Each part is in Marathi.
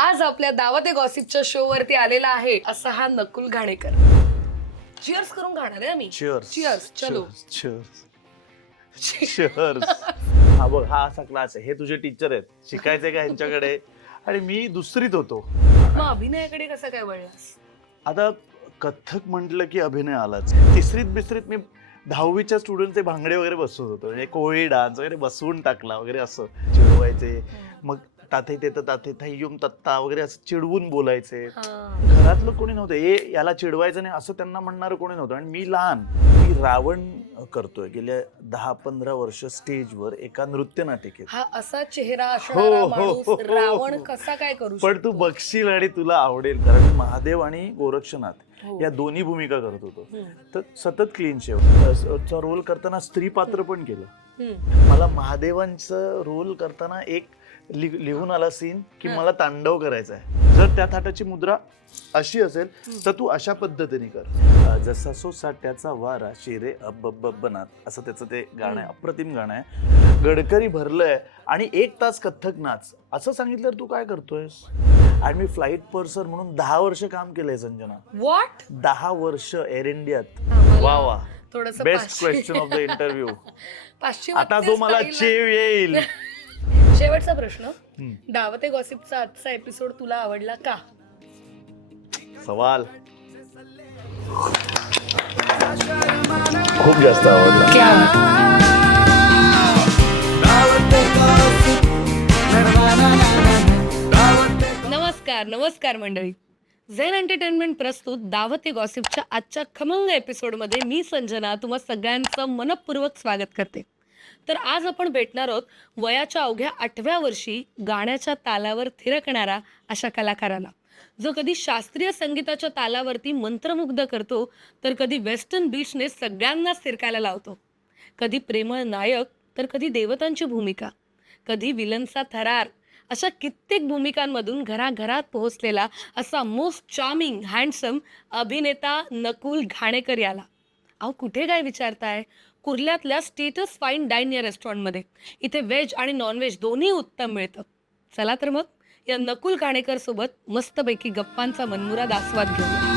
आज आपल्या दावत ए गॉसिपच्या शो वरती आलेला आहे असा हा नकुल घाणेकर. चिअर्स करून गाणार आहे आम्ही. चिअर्स चलो. चिअर्स. हा बघ, हा असा क्लास आहे. हे तुझे टीचर आहेत, शिकायचंय का ह्यांच्याकडे? आणि मी दुसरीत होतो. मग अभिनयाकडे कसं काय वळलास? आता कथ्थक म्हटलं की अभिनय आलाच. तिसरीत बिसरीत मी 10वीच्या स्टुडंटचे भांगडे वगैरे बसवत होतो, म्हणजे कोळी डान्स वगैरे बसवून टाकला वगैरे, असं चिडवायचे. मग ताथे तेथं ताथे थैयुम तत्ता वगैरे असं चिडवून बोलायचे. घरातलं कोणी नव्हतं, याला चिडवायचं नाही असं त्यांना म्हणणारं कोणी नव्हतं. आणि मी लहान, मी रावण करतोय गेल्या 10-15 वर्ष स्टेजवर एका नृत्य नाटिकेत. हा असा चेहरा असणारा माणूस रावण कसा काय करू शकतो? पण तू बघशील आणि तुला आवडेल, कारण महादेव आणि गोरक्षनाथ या दोन्ही भूमिका करत होतो. तर सतत क्लीन शेवचा रोल करताना स्त्री पात्र पण केलं. मला महादेवांचं रोल करताना एक लिहून आला सीन की मला तांडव करायचा आहे. जर त्या थाटाची मुद्रा अशी असेल तर तू अशा पद्धतीने कर. जसा सोसाट्याचा वारा शिरे अब्बनात, असं त्याचं ते गाणं आहे. अप्रतिम गाणं आहे. गडकरी भरलंय आणि 1 तास कथ्थक नाच असं सांगितलं. तू काय करतोयस? आणि मी फ्लाईट पर्सर म्हणून 10 वर्ष काम केलंय संजना. व्हॉट? 10 वर्ष एअर इंडियात. वा वा, best question of the interview. आता जो मला चेव येईल. शेवटचा प्रश्न, दावत ए गॉसिपचा आजचा एपिसोड तुला आवडला का? सवाल खूप जास्त आवडला. नमस्कार मंडळी. झेन एंटरटेनमेंट प्रस्तुत दावत ए गॉसिपच्या आजच्या खमंग एपिसोडमध्ये मी संजना तुम्हा सगळ्यांचं मनपूर्वक स्वागत करते. तर आज आपण भेटणार आहोत वयाच्या अवघ्या 8व्या वर्षी गाण्याच्या तालावर थिरकणारा अशा कलाकाराला, जो कधी शास्त्रीय संगीताच्या तालावरती मंत्रमुग्ध करतो, तर कधी वेस्टर्न बीचने सगळ्यांनाच थिरकायला लावतो. कधी प्रेमळ नायक, तर कधी देवतांची भूमिका, कधी विलनचा थरार, अशा कित्येक भूमिकांमधून घराघरात पोहोचलेला असा मोस्ट चार्मिंग हँडसम अभिनेता नकुल घाणेकर याला. अहो कुठे काय विचारताय? कुर्ल्यातल्या स्टेटस फाईन डाईन या रेस्टॉरंटमध्ये. इथे व्हेज आणि नॉनव्हेज दोन्ही उत्तम मिळतं. चला तर मग या नकुल घाणेकर सोबत मस्तपैकी गप्पांचा मनमुराद आस्वाद घेऊया.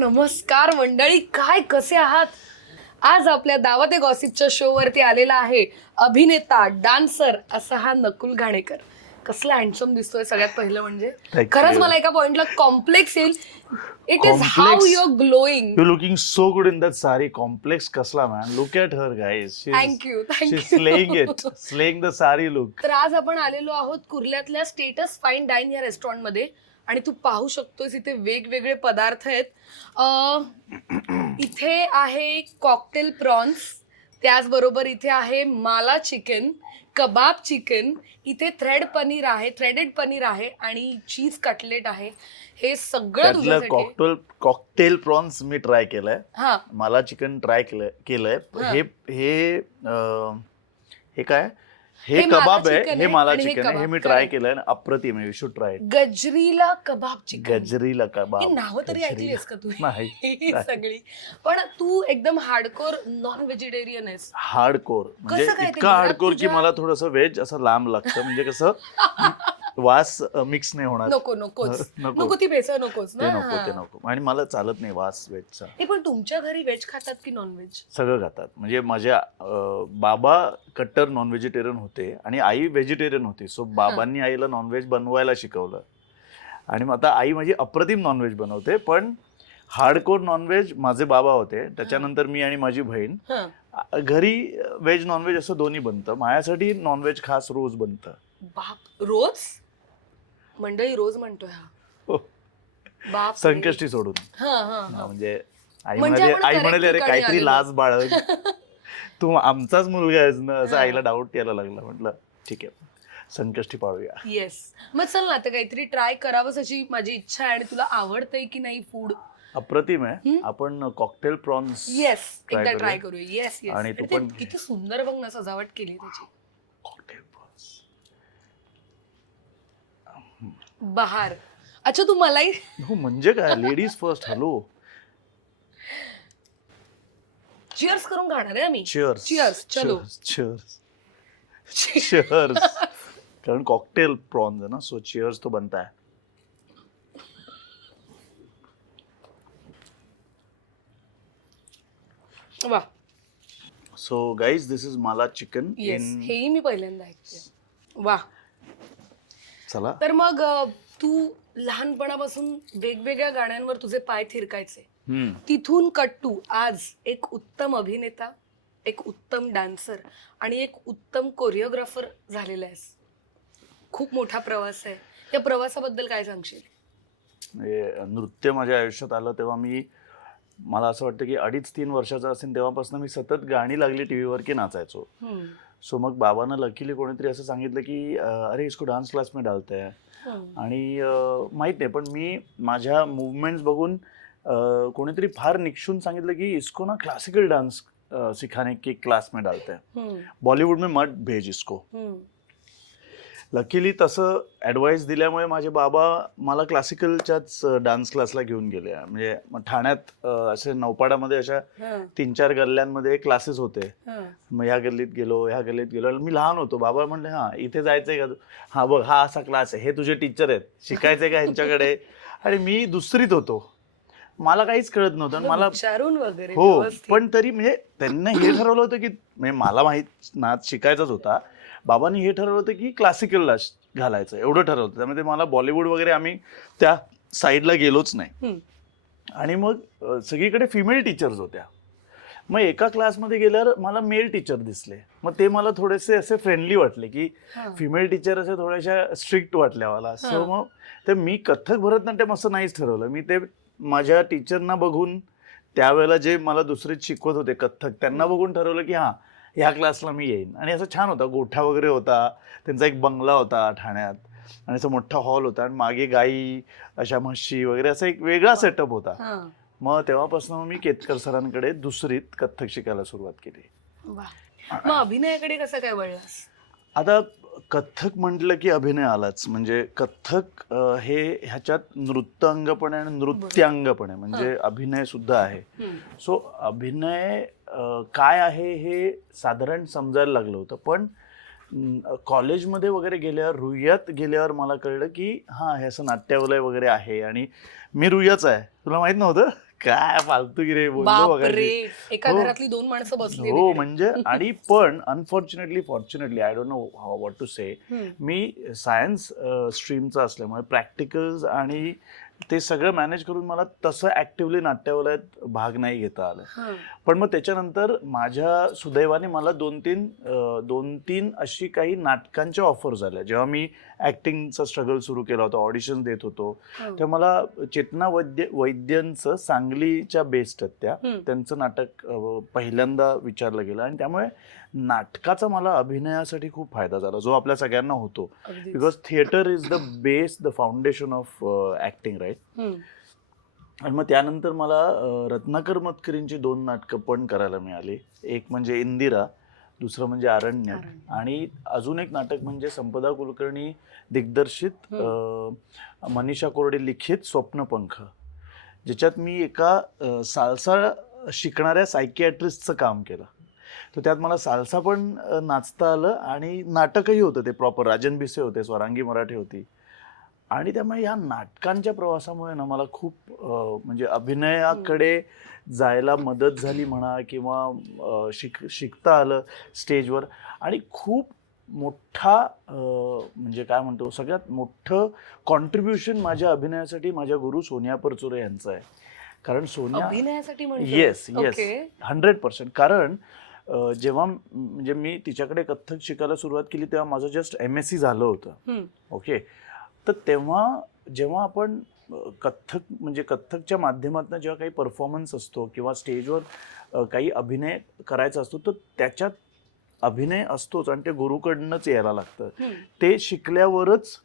नमस्कार मंडळी, काय कसे आहात? आज आपल्या दावत ए गॉसिपच्या शो वरती आलेला आहे अभिनेता, डान्सर असा हा नकुल घाणेकर. कसला हँडसम दिसतोय सगळ्यात पहिलं म्हणजे. खरंच मला एका पॉइंटला कॉम्प्लेक्स येईल. It is how you are glowing. You looking so good in that sari. Complex कसला man. Look at her guys. Thank you. Slaying it, slaying the sari look. तर आज आपण आलेलो आहोत कुर्ल्यातल्या स्टेटस फाईन डाईन या रेस्टॉरंट मध्ये. आणि तू पाहू शकतोस इथे वेगवेगळे पदार्थ आहेत. इथे आहे कॉकटेल प्रॉन्स, त्याचबरोबर इथे आहे माला चिकन, कबाब चिकन, इथे थ्रेडेड पनीर आहे आणि चीज कटलेट आहे. हे सगळं तुझ्यासाठी. कॉकटेल प्रॉन्स मी ट्राय केलंय. हा, मला चिकन ट्राय केलंय. हे काय? हे कबाब आहे, हे मला चिकन आहे. हे मी ट्राय केलंय ना, अप्रतिम आहे. You should try. Gajrila kebab chicken. Gajrila kebab. ही नावं तरी ऐकलीस का तू? नाही सगळी. पण तू एकदम हार्डकोर नॉन व्हेजिटेरियन आहेस. हार्डकोर म्हणजे इतका हार्डकोर की मला थोडंसं व्हेज असं लांब लागतं. म्हणजे कसं वास मिक्स नाही होणार. नको ती भेसळ नकोच ना. ते नको. आणि मला चालत नाही वास व्हेजचा. पण तुमच्या घरी व्हेज खातात की नॉन व्हेज? सगळं खातात. म्हणजे माझ्या बाबा कट्टर नॉन व्हेजिटेरियन होते आणि आई व्हेजिटेरियन होती. सो बाबांनी आईला नॉनव्हेज बनवायला शिकवलं. आणि मग आता आई माझी अप्रतिम नॉनव्हेज बनवते. पण हार्डकोर नॉनव्हेज माझे बाबा होते. त्याच्यानंतर मी आणि माझी बहीण. घरी व्हेज नॉनव्हेज असं दोन्ही बनतं. माझ्यासाठी नॉनव्हेज खास रोज बनतं. बाप, रोज? मंडळी रोज म्हणतोय हा हो. बाप रे. संकष्टी सोडून हा हा हा, हा म्हणजे आई म्हणजे म्हणाली आपण आई correct म्हणाली अरे ठिकाणी काहीतरी आलेलो." लाज बाळग तू आमचाच मुलगा आहेस ना असं हा. आईला डाऊट यायला लागला. म्हटलं ठीक आहे संकष्टी पाळूया. येस. मग चल ना आता काहीतरी ट्राय करावंच अशी माझी इच्छा आहे. आणि तुला आवडतंय की नाही फूड? अप्रतिम आहे. आपण कॉकटेल प्रॉन्स येस, try एकदा करूया. ट्राय करूया. Yes yes. आणि तू ते पण किती सुंदर बघ ना सजावट केली त्याची. कॉकटेल प्रॉन्स बहार. अच्छा तू मलाही हो म्हणजे काय लेडीज फर्स्ट. हॅलो चिअर्स करून खाणार आहे आम्ही. चिअर्स चिअर्स चलो. चिअर्स चिअर्स कारण कॉकटेल प्रॉन्स है ना सो चियर्स तो बनता है. वा. सो गाइज दिस इज मला चिकन येस, इन. हेही मी पहिल्यांदा ऐकते. वा. चला तर मग तू लहानपणापासून वेगवेगळ्या गाण्यांवर तुझे पाय थिरकायचे. तिथून कट टू आज एक उत्तम अभिनेता, एक उत्तम डान्सर आणि एक उत्तम कोरिओग्राफर झालेला आहेस. खूप मोठा प्रवास आहे. या प्रवासाबद्दल काय सांगशील? म्हणजे नृत्य माझ्या आयुष्यात आलं तेव्हा मला असं वाटतं की 2.5-3 वर्षाचा असेल तेव्हापासून मी सतत गाणी लागली टीव्हीवर की नाचायचो. सो मग बाबांना लकीली कोणीतरी असं सांगितलं की अरे इसको डान्स क्लास में डालते हैं. आणि माहित नाही पण मी माझ्या मुवमेंट्स बघून कोणीतरी फार निक्षून सांगितलं की इसको ना क्लासिकल डांस सिखाने की क्लास में डालते हैं, बॉलीवुड में मत भेज इसको. लकीली तसं ॲडवाईस दिल्यामुळे माझे बाबा मला क्लासिकलच्याच डान्स क्लासला घेऊन गेले. म्हणजे ठाण्यात असे नौपाडामध्ये अशा 3-4 गल्ल्यांमध्ये क्लासेस होते. मग ह्या गल्लीत गेलो ह्या गल्लीत गेलो. मी लहान होतो. बाबा म्हणले हा इथे जायचंय का? हा बघ हा असा क्लास आहे, हे तुझे टीचर आहेत, शिकायचंय का ह्यांच्याकडे? आणि मी दुसरीत होतो, मला काहीच कळत नव्हतं. मला विचारून वगैरे हो व्यवस्थित. पण तरी म्हणजे त्यांनी हे ठरवलं होतं की म्हणजे मला माहीत नाच शिकायचाच होता. बाबांनी हे ठरवलं होतं की क्लासिकलला घालायचं एवढं ठरवलं. त्यामध्ये मला बॉलिवूड वगैरे आम्ही त्या साईडला गेलोच नाही. आणि मग सगळीकडे फिमेल टीचर्स होत्या. मग एका क्लासमध्ये गेल्यावर मला मेल टीचर दिसले. मग ते मला थोडेसे असे फ्रेंडली वाटले की फिमेल टीचर असे थोड्याशा स्ट्रिक्ट वाटल्या मला. सो मग ते मी कथ्थक भरतनाट्यम असं नाहीच ठरवलं. मी ते माझ्या टीचरना बघून त्यावेळेला जे मला दुसरीत शिकवत होते कथ्थक त्यांना बघून ठरवलं की हां ह्या क्लासला मी येईन. आणि असं छान होता, गोठा वगैरे होता, त्यांचा एक बंगला होता ठाण्यात आणि असं मोठा हॉल होता आणि मागे गाई अशा म्हशी वगैरे असा एक वेगळा सेटअप होता. मग तेव्हापासून मी केतकर सरांकडे दुसरीत कथ्थक शिकायला सुरुवात केली. मग अभिनयाकडे कसं काय वळलास? आता कथ्थक म्हटलं की अभिनय आलाच. म्हणजे कथ्थक हे ह्याच्यात नृत्यांग पण आहे आणि नृत्यांग पण आहे, म्हणजे अभिनय सुद्धा आहे. सो अभिनय काय आहे हे साधारण समजायला लागलं होतं. पण कॉलेजमध्ये वगैरे गेल्यावर रुईयात गेल्यावर मला कळलं की हां हे असं नाट्यावलय वगैरे आहे. आणि मी रुईयाच आहे. तुला माहित नव्हतं? काय फालतूगिरी बोललो बघा. एका घरातली 2 माणसं बसली. हो म्हणजे आणि पण unfortunately fortunately I don't know what to say, मी सायन्स स्ट्रीमचा असल्यामुळे प्रॅक्टिकल्स आणि ते सगळं मॅनेज करून मला तसं ऍक्टिव्हली नाट्यवलयात भाग नाही घेता आलं. पण मग त्याच्यानंतर माझ्या सुदैवाने मला 2-3 अशी काही नाटकांच्या ऑफर्स आल्या. जेव्हा मी ऍक्टिंगचा स्ट्रगल सुरू केला होता, ऑडिशन देत होतो, तेव्हा मला चेतना वैद्यांचं सांगलीच्या बेस्ट आहेत त्यांचं नाटक पहिल्यांदा विचारलं गेलं. आणि त्यामुळे नाटकाचा मला अभिनयासाठी खूप फायदा झाला, जो आपल्या सगळ्यांना होतो. Because theatre is the base, the foundation of acting, right? आणि मग त्यानंतर मला रत्नाकर मतकरींची 2 नाटकं पण करायला मिळाली. एक म्हणजे इंदिरा, दुसरं म्हणजे आरण्यक. आणि अजून एक नाटक म्हणजे संपदा कुलकर्णी दिग्दर्शित, मनीषा कोरडे लिखित स्वप्नपंख, ज्याच्यात मी एका साल्सा शिकणाऱ्या सायकियाट्रिस्टचं काम केलं. तर त्यात मला साल्सा पण नाचता आलं आणि नाटकही होतं ते प्रॉपर. राजन भिसे होते, स्वरांगी मराठे होती. आणि त्यामुळे ह्या नाटकांच्या प्रवासामुळे ना मला खूप म्हणजे अभिनयाकडे जायला मदत झाली म्हणा, किंवा शिकता आलं स्टेजवर. आणि खूप मोठा म्हणजे काय म्हणतो, सगळ्यात मोठं कॉन्ट्रीब्युशन माझ्या अभिनयासाठी माझ्या गुरु सोनिया परचुरे यांचं आहे. कारण सोनिया अभिनयासाठी येस 100%. कारण जेव्हा म्हणजे मी तिच्याकडे कथ्थक शिकायला सुरुवात केली तेव्हा माझं जस्ट MSc झालं होतं. ओके. तर तेव्हा जेव्हा आपण कथ्थक म्हणजे कथ्थकच्या माध्यमातून जेव्हा काही परफॉर्मन्स असतो किंवा स्टेजवर काही अभिनय करायचा असतो तर त्याच्यात अभिनय असतोच आणि ते गुरुकडनंच यायला लागतं. ते शिकल्यावरच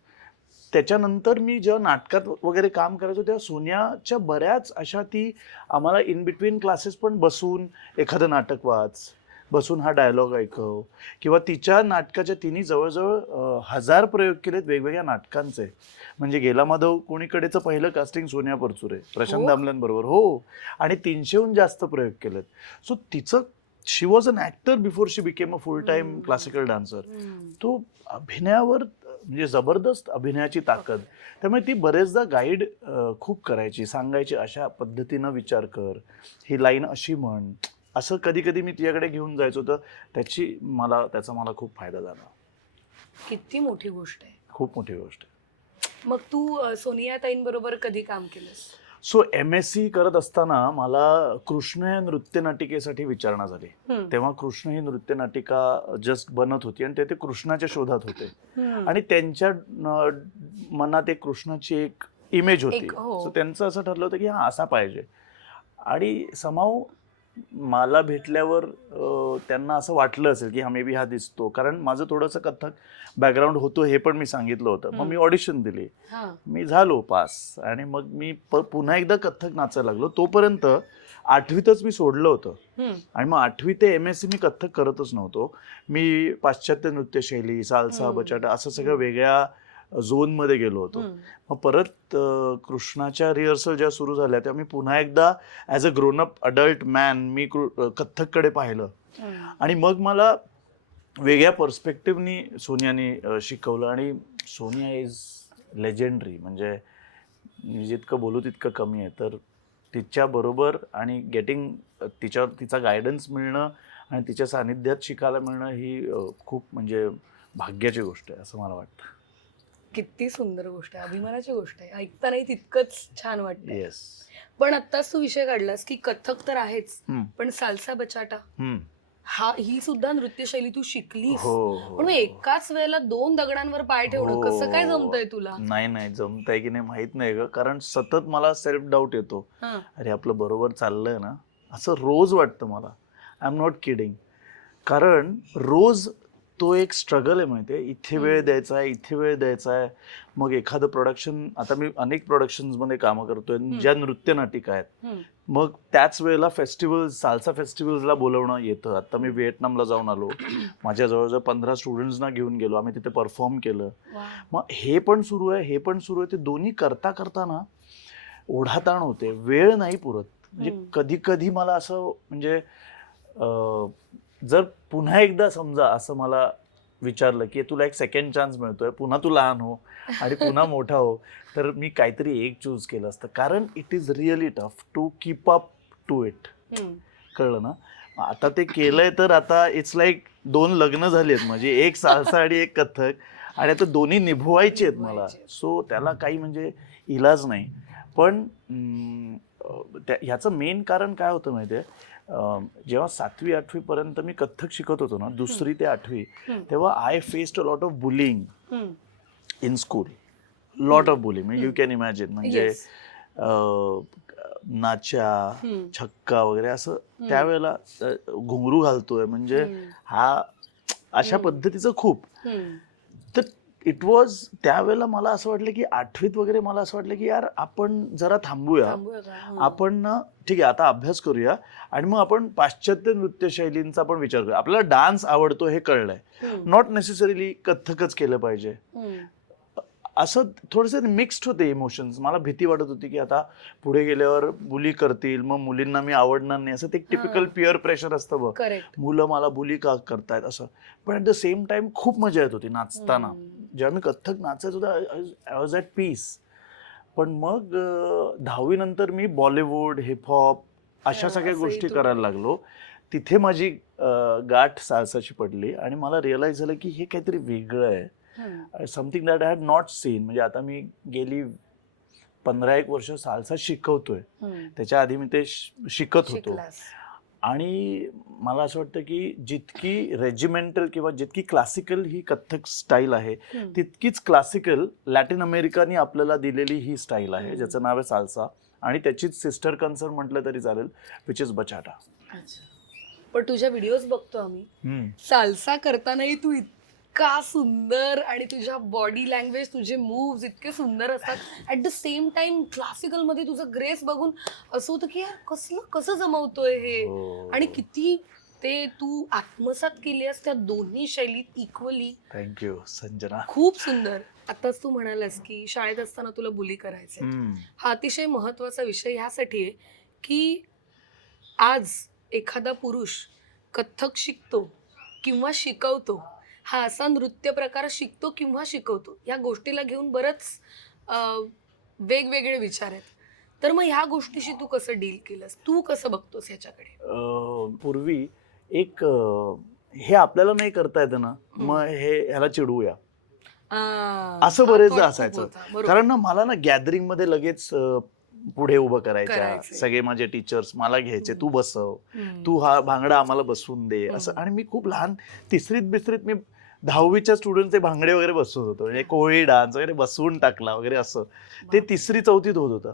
त्याच्यानंतर मी जेव्हा नाटकात वगैरे काम करायचो तेव्हा सोनियाच्या बऱ्याच अशा ती आम्हाला इन बिटवीन क्लासेस पण बसून एखादं नाटक वाच, बसून हा डायलॉग ऐकव, किंवा तिच्या नाटकाच्या तिने जवळजवळ 1000 प्रयोग केलेत वेगवेगळ्या नाटकांचे. म्हणजे गेला माधव कोणीकडेचं पहिलं कास्टिंग सोनिया परचुरे प्रशांत दामलेंबरोबर, हो, आणि 300हून जास्त प्रयोग केलेत. सो तिचं she was an actor before she became a full time classical dancer. तो अभिनयावर म्हणजे जबरदस्त अभिनयाची ताकद. त्यामुळे ती बरेचदा गाईड खूप करायची, सांगायची अशा पद्धतीनं विचार कर, ही लाईन अशी म्हण, असं कधी कधी मी तिच्याकडे घेऊन जायचो. तर त्याचा मला खूप फायदा झाला. किती मोठी गोष्ट आहे. खूप मोठी गोष्ट आहे. मग तू सोनिया ताईंबरोबर कधी काम केलंस? सो MSc करत असताना मला कृष्ण या नृत्यनाटिकेसाठी विचारणा झाली. तेव्हा कृष्ण ही नृत्यनाटिका जस्ट बनत होती आणि ते कृष्णाच्या शोधात होते आणि त्यांच्या मनात एक कृष्णाची एक इमेज होती. सो त्यांचं असं ठरलं होतं की हा असा पाहिजे. आणि समाव मला भेटल्यावर त्यांना असं वाटलं असेल की हा मे बी हा दिसतो, कारण माझं थोडंसं कथ्थक बॅकग्राऊंड होतं हे पण मी सांगितलं होतं. मग मी ऑडिशन दिली, मी झालो पास आणि मग मी पुन्हा एकदा कथ्थक नाचायला लागलो. तोपर्यंत 8वीतच मी सोडलं होतं आणि मग 8वी ते MSc मी कथ्थक करतच नव्हतो. मी पाश्चात्य नृत्यशैली, साल्सा, बचाटा असं सगळं वेगळ्या झोनमध्ये गेलो होतो. मग परत कृष्णाच्या रिहर्सल ज्या सुरू झाल्या तेव्हा मी पुन्हा एकदा as a grown up adult man मी कथ्थककडे पाहिलं आणि मग मला वेगळ्या पर्स्पेक्टिव्हनी सोनियाने शिकवलं. आणि सोनिया इज लेजेंडरी, म्हणजे जितकं बोलू तितकं कमी आहे. तर तिच्याबरोबर आणि तिचा गायडन्स मिळणं आणि तिच्या सानिध्यात शिकायला मिळणं ही खूप म्हणजे भाग्याची गोष्ट आहे असं मला वाटतं. किती सुंदर गोष्ट आहे, अभिमानाची गोष्ट आहे. ऐकतानाही तितकंच छान वाटतं. येस. पण आत्ताच तू विषय काढलास की कथ्थक तर आहेच, पण साल्सा बचाटा ही सुद्धा नृत्यशैली तू शिकलीस. पण एकाच वेळेला 2 दगडांवर पाय ठेवणं कसं काय जमतंय तुला? नाही जमतंय की नाही माहित नाही ग, कारण सतत मला सेल्फ डाऊट येतो. अरे आपलं बरोबर चाललंय ना, असं रोज वाटतं मला. I am not kidding. कारण रोज तो एक स्ट्रगल आहे माहितीये. इथे वेळ द्यायचा आहे, इथे वेळ द्यायचा आहे. मग एखादं प्रोडक्शन, आता मी अनेक प्रोडक्शन्समध्ये कामं करतोय ज्या नृत्यनाटिका आहेत. मग त्याच वेळेला साल्सा फेस्टिवल्सला बोलवणं येतं. आता मी व्हिएतनामला जाऊन आलो, माझ्या जवळजवळ 15 स्टुडंट्सना घेऊन गेलो, आम्ही तिथे परफॉर्म केलं. मग हे पण सुरू आहे, ते दोन्ही करता ना ओढाताण होते, वेळ नाही पुरत. म्हणजे कधी कधी मला असं म्हणजे जर पुन्हा एकदा समजा असं मला विचारलं की तुला एक सेकंड चान्स मिळतोय, पुन्हा तू लहान हो आणि पुन्हा मोठा हो, तर मी काहीतरी एक चूज केलं असतं. कारण it is really tough to keep up to it. कळलं ना? आता ते केलंय तर आता इट्स लाईक 2 लग्न झाली आहेत माझी, एक साल्सा आणि एक कथ्थक, आणि आता दोन्ही निभवायचे आहेत मला. सो त्याला काही म्हणजे इलाज नाही. पण ह्याचं मेन कारण काय होतं माहितीये, जेव्हा 7वी 8वी पर्यंत मी कथ्थक शिकत होतो ना, 2री ते 8वी, तेव्हा I faced a lot of bullying in school. Lot of bullying, you can imagine. म्हणजे नाच्या, छक्का वगैरे असं त्यावेळेला घुंगरू घालतोय म्हणजे हा अशा पद्धतीचं खूप. तर इट वॉज त्यावेळेला मला असं वाटलं की 8वीत वगैरे मला असं वाटलं की यार आपण जरा थांबूया, आपण ना ठीक आहे आता अभ्यास करूया आणि मग आपण पाश्चात्य नृत्यशैलींचा पण विचार करूया. आपल्याला डान्स आवडतो हे कळलंय, नॉट नेसेसरीली कथ्थकच केलं पाहिजे. असं थोडंसं मिक्स्ड होते इमोशन्स. मला भीती वाटत होती की आता पुढे गेल्यावर मुली करतील, मग मुलींना मी आवडणार नाही, असं ते एक टिपिकल पिअर प्रेशर असतं बघ, मुलं मला बुली का करतायत असं. पण ॲट द सेम टाइम खूप मजा येत होती नाचताना. जेव्हा मी कथ्थक नाचायचो होता आय वॉज ॲट पीस. पण मग 10वी नंतर मी बॉलिवूड, हिपहॉप अशा सगळ्या गोष्टी करायला लागलो. तिथे माझी गाठ साल्साची पडली आणि मला रिअलाइज झालं की हे काहीतरी वेगळं आहे, something that I had not seen. म्हणजे आता मी गेली 15-1 वर्ष साल्सा शिकवतोय, त्याच्या आधी मी ते शिकत होतो आणि मला असं वाटतं की जितकी रेजिमेंटल किंवा जितकी क्लासिकल ही कथ्थक स्टाईल आहे तितकीच क्लासिकल लॅटिन अमेरिकाने आपल्याला दिलेली ही स्टाईल आहे ज्याचं नाव आहे साल्सा आणि त्याचीच सिस्टर कन्सर्न म्हटलं तरी चालेल विच इज बचाटा. पण तुझ्या व्हिडिओज बघतो आम्ही, साल्सा करतानाही तू इतका सुंदर आणि तुझ्या बॉडी लँग्वेज, तुझे मूव्स इतके सुंदर असतात. At the same time classical मध्ये तुझं ग्रेस बघून असं होतं की यार कसं जमवतोय हे, आणि किती ते तू आत्मसात केलीस त्या दोन्ही शैलीत इक्वली. थँक्यू संजना. खूप सुंदर. आताच तू म्हणालास की शाळेत असताना तुला बुली करायचंय. हा अतिशय महत्वाचा विषय ह्यासाठी आहे की आज एखादा पुरुष कथ्थक शिकतो किंवा शिकवतो, हा असा नृत्य प्रकार शिकतो किंवा शिकवतो, या गोष्टीला घेऊन बरंच वेगवेगळे विचार आहेत. तर मग ह्या गोष्टीशी तू कसं डील केलंस, तू कसं बघतोस ह्याच्याकडे? पूर्वी एक हे आपल्याला नाही करता येतं ना, मग ह्याला चिडवूया असं बरेचदा असायचं. कारण ना मला ना गॅदरिंग मध्ये लगेच पुढे उभं करायच्या सगळे माझे टीचर्स, मला घ्यायचे, तू बसव, तू हा भांगडा आम्हाला बसवून दे असं. आणि मी खूप लहान तिसरीत बिसरीत मी 10वीच्या स्टुडंटचे भांगडे वगैरे बसवत होतो, म्हणजे कोळी डान्स वगैरे बसवून टाकला वगैरे असं. ते 3री 4थीत होत होतं.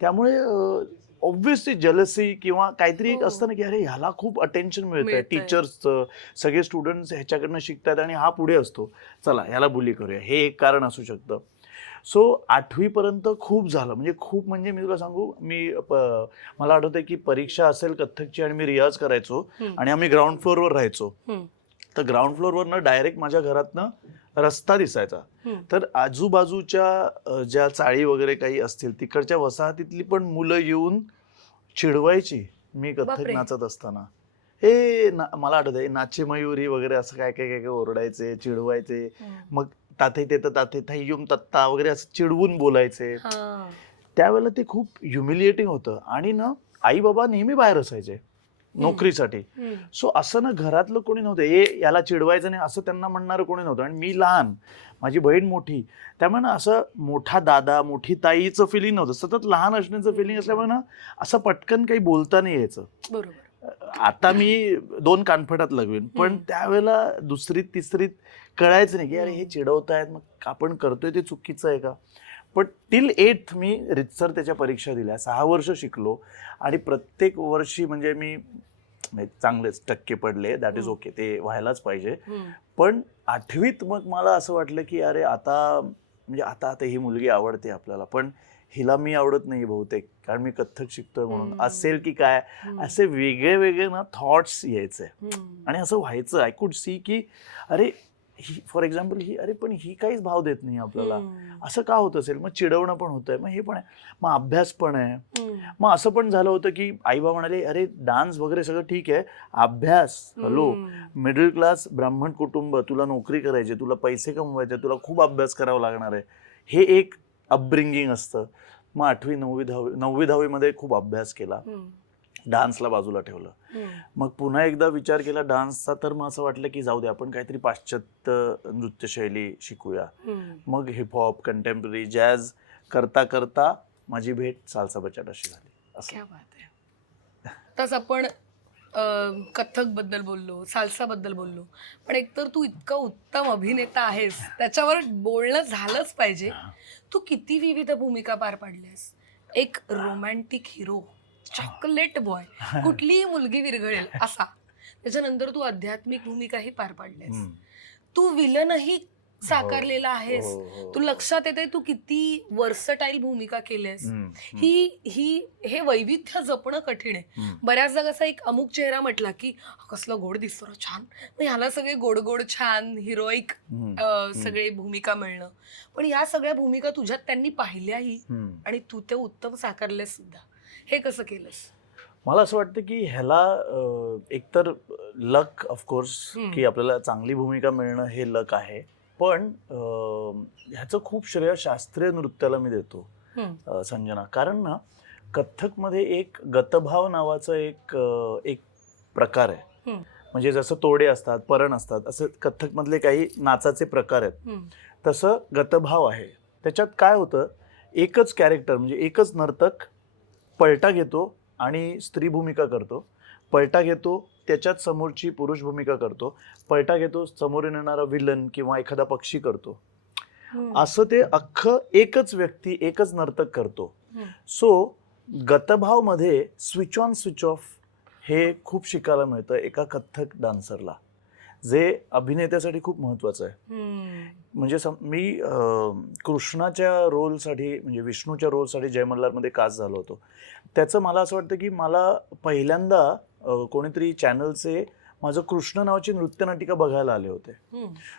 त्यामुळे ऑब्व्हियसली जलसी किंवा काहीतरी एक असतं ना की अरे ह्याला खूप अटेन्शन मिळतंय टीचर्सचं, सगळे स्टुडंट्स ह्याच्याकडनं शिकतात आणि हा पुढे असतो, चला ह्याला बुली करूया, हे एक कारण असू शकतं. सो 8वी पर्यंत खूप झालं, म्हणजे खूप, म्हणजे मी तुला सांगू, मला आठवतंय की परीक्षा असेल कथ्थकची आणि मी रियाज करायचो आणि आम्ही ग्राउंड फ्लोअरवर राहायचो. तर ग्राउंड फ्लोअरवरनं डायरेक्ट माझ्या घरातनं रस्ता दिसायचा. तर आजूबाजूच्या ज्या चाळी वगैरे काही असतील तिकडच्या वसाहतीतली पण मुलं येऊन चिडवायची मी कथ्थक नाचत असताना. हे मला आठवतंय नाचे मयुरी वगैरे असं काय काय काय ओरडायचे, चिडवायचे. मग ताथे ते ताथे थाईयुम तत्ता वगैरे असं चिडवून बोलायचे. त्यावेळेला ते खूप ह्युमिलिएटिंग होतं. आणि ना आई बाबा नेहमी बाहेर असायचे नोकरीसाठी. सो असं ना घरातलं कोणी नव्हतं, याला चिडवायचं नाही असं त्यांना म्हणणारं कोणी नव्हतं. आणि मी लहान, माझी बहीण मोठी, त्यामुळे ना असं मोठा दादा मोठी ताईचं फिलिंग नव्हतं, सतत लहान असण्याचं फिलिंग असल्यामुळे ना असं पटकन काही बोलता नाही यायचं. बरोबर. आता मी 2 कानफटात लगवीन, पण त्यावेळेला 2रीत 3रीत कळायचं नाही की अरे हे चिडवतायत, मग आपण करतोय ते चुकीचं आहे का. पण टिल 8th मी रितसर त्याच्या परीक्षा दिल्या, 6 वर्ष शिकलो आणि प्रत्येक वर्षी म्हणजे मी चांगलेच टक्के पडले, दॅट इज ओके, ते व्हायलाच पाहिजे. पण 8वीत मग मला असं वाटलं की अरे आता म्हणजे आता ही मुलगी आवडते आपल्याला, पण हिला मी आवडत नाही बहुतेक, कारण मी कथ्थक शिकतोय म्हणून असेल की काय, असे वेगळे वेगळे ना थॉट्स यायचे. आणि असं व्हायचं, आय कुड सी की अरे ही, फॉर एक्झाम्पल ही, अरे पण ही काहीच भाव देत नाही आपल्याला, असं का होत असेल. मग चिडवणं पण होतंय, मग हे पण आहे, मग अभ्यास पण आहे. मग असं पण झालं होतं की आई बाबा म्हणाले अरे डान्स वगैरे सगळं ठीक आहे, अभ्यास, हॅलो, मिडल क्लास ब्राह्मण कुटुंब, तुला नोकरी करायची, तुला पैसे कमवायचे, तुला खूप अभ्यास करावा लागणार आहे, हे एक अपब्रिंगिंग असतं. मग 8वी 9वी 10वी मध्ये खूप अभ्यास केला, डान्सला बाजूला ठेवलं. मग पुन्हा एकदा विचार केला डान्सचा, तर मग असं वाटलं की जाऊ दे, आपण काहीतरी पाश्चात्य नृत्यशैली शिकूया. मग हिपहॉप, कंटेम्पररी, जॅझ करता करता माझी भेट साल्सा बचाटाशी झाली. क्या बात आहे. आताच आपण कथ्थक बद्दल बोललो, साल्सा बद्दल बोललो, पण एकतर तू इतका उत्तम अभिनेता आहेस, त्याच्यावर बोलणं झालंच पाहिजे. तू किती विविध भूमिका पार पाडल्यास. एक रोमॅन्टिक हिरो, चॉकलेट बॉय, कुठलीही मुलगी विरघळेल असा. त्याच्यानंतर तू आध्यात्मिक भूमिकाही पार पाडल्यास, तू विलनही साकारलेला आहेस. तू लक्षात येते तू किती वर्सटाईल भूमिका केलीस. हे वैविध्य जपणं कठीण आहे. बऱ्याचदा कसा एक अमुक चेहरा म्हटला की कसला गोड दिसतो, छान, मग ह्याला सगळे गोड गोड छान हिरोईक सगळे भूमिका मिळणं. पण या सगळ्या भूमिका तुझ्यात त्यांनी पाहिल्याही आणि तू ते उत्तम साकारलेस सुद्धा. हे कसं केलंस? मला असं वाटतं की ह्याला एकतर लक, ऑफकोर्स, की आपल्याला चांगली भूमिका मिळणं हे लक आहे. पण ह्याचं खूप श्रेय शास्त्रीय नृत्याला मी देतो संजना. कारण ना कथ्थकमध्ये एक गतभाव नावाचं एक प्रकार आहे. म्हणजे जसं तोडे असतात, परण असतात, असं कथ्थकमधले काही नाचाचे प्रकार आहेत. तसं गतभाव आहे. त्याच्यात काय होतं, एकच कॅरेक्टर म्हणजे एकच नर्तक पलटा घेतो आणि स्त्री भूमिका करतो, पलटा घेतो, त्याच्यात समोरची पुरुष भूमिका करतो, पलटा घेतो, समोर येणारा विलन किंवा एखादा पक्षी करतो. असं ते अख्खं एकच व्यक्ती, एकच नर्तक करतो. सो गतभाव मध्ये स्विच ऑन स्विच ऑफ हे खूप शिकायला मिळतं एका कथ्थक डान्सरला, जे अभिनेत्यासाठी खूप महत्वाचं आहे. म्हणजे मी कृष्णाच्या रोलसाठी म्हणजे विष्णूच्या रोलसाठी जय मल्हारमध्ये कास्ट झालो होतो. त्याचं मला असं वाटतं की मला पहिल्यांदा कोणीतरी चॅनलचे माझं कृष्ण नावाची नृत्यनाटिका बघायला आले होते.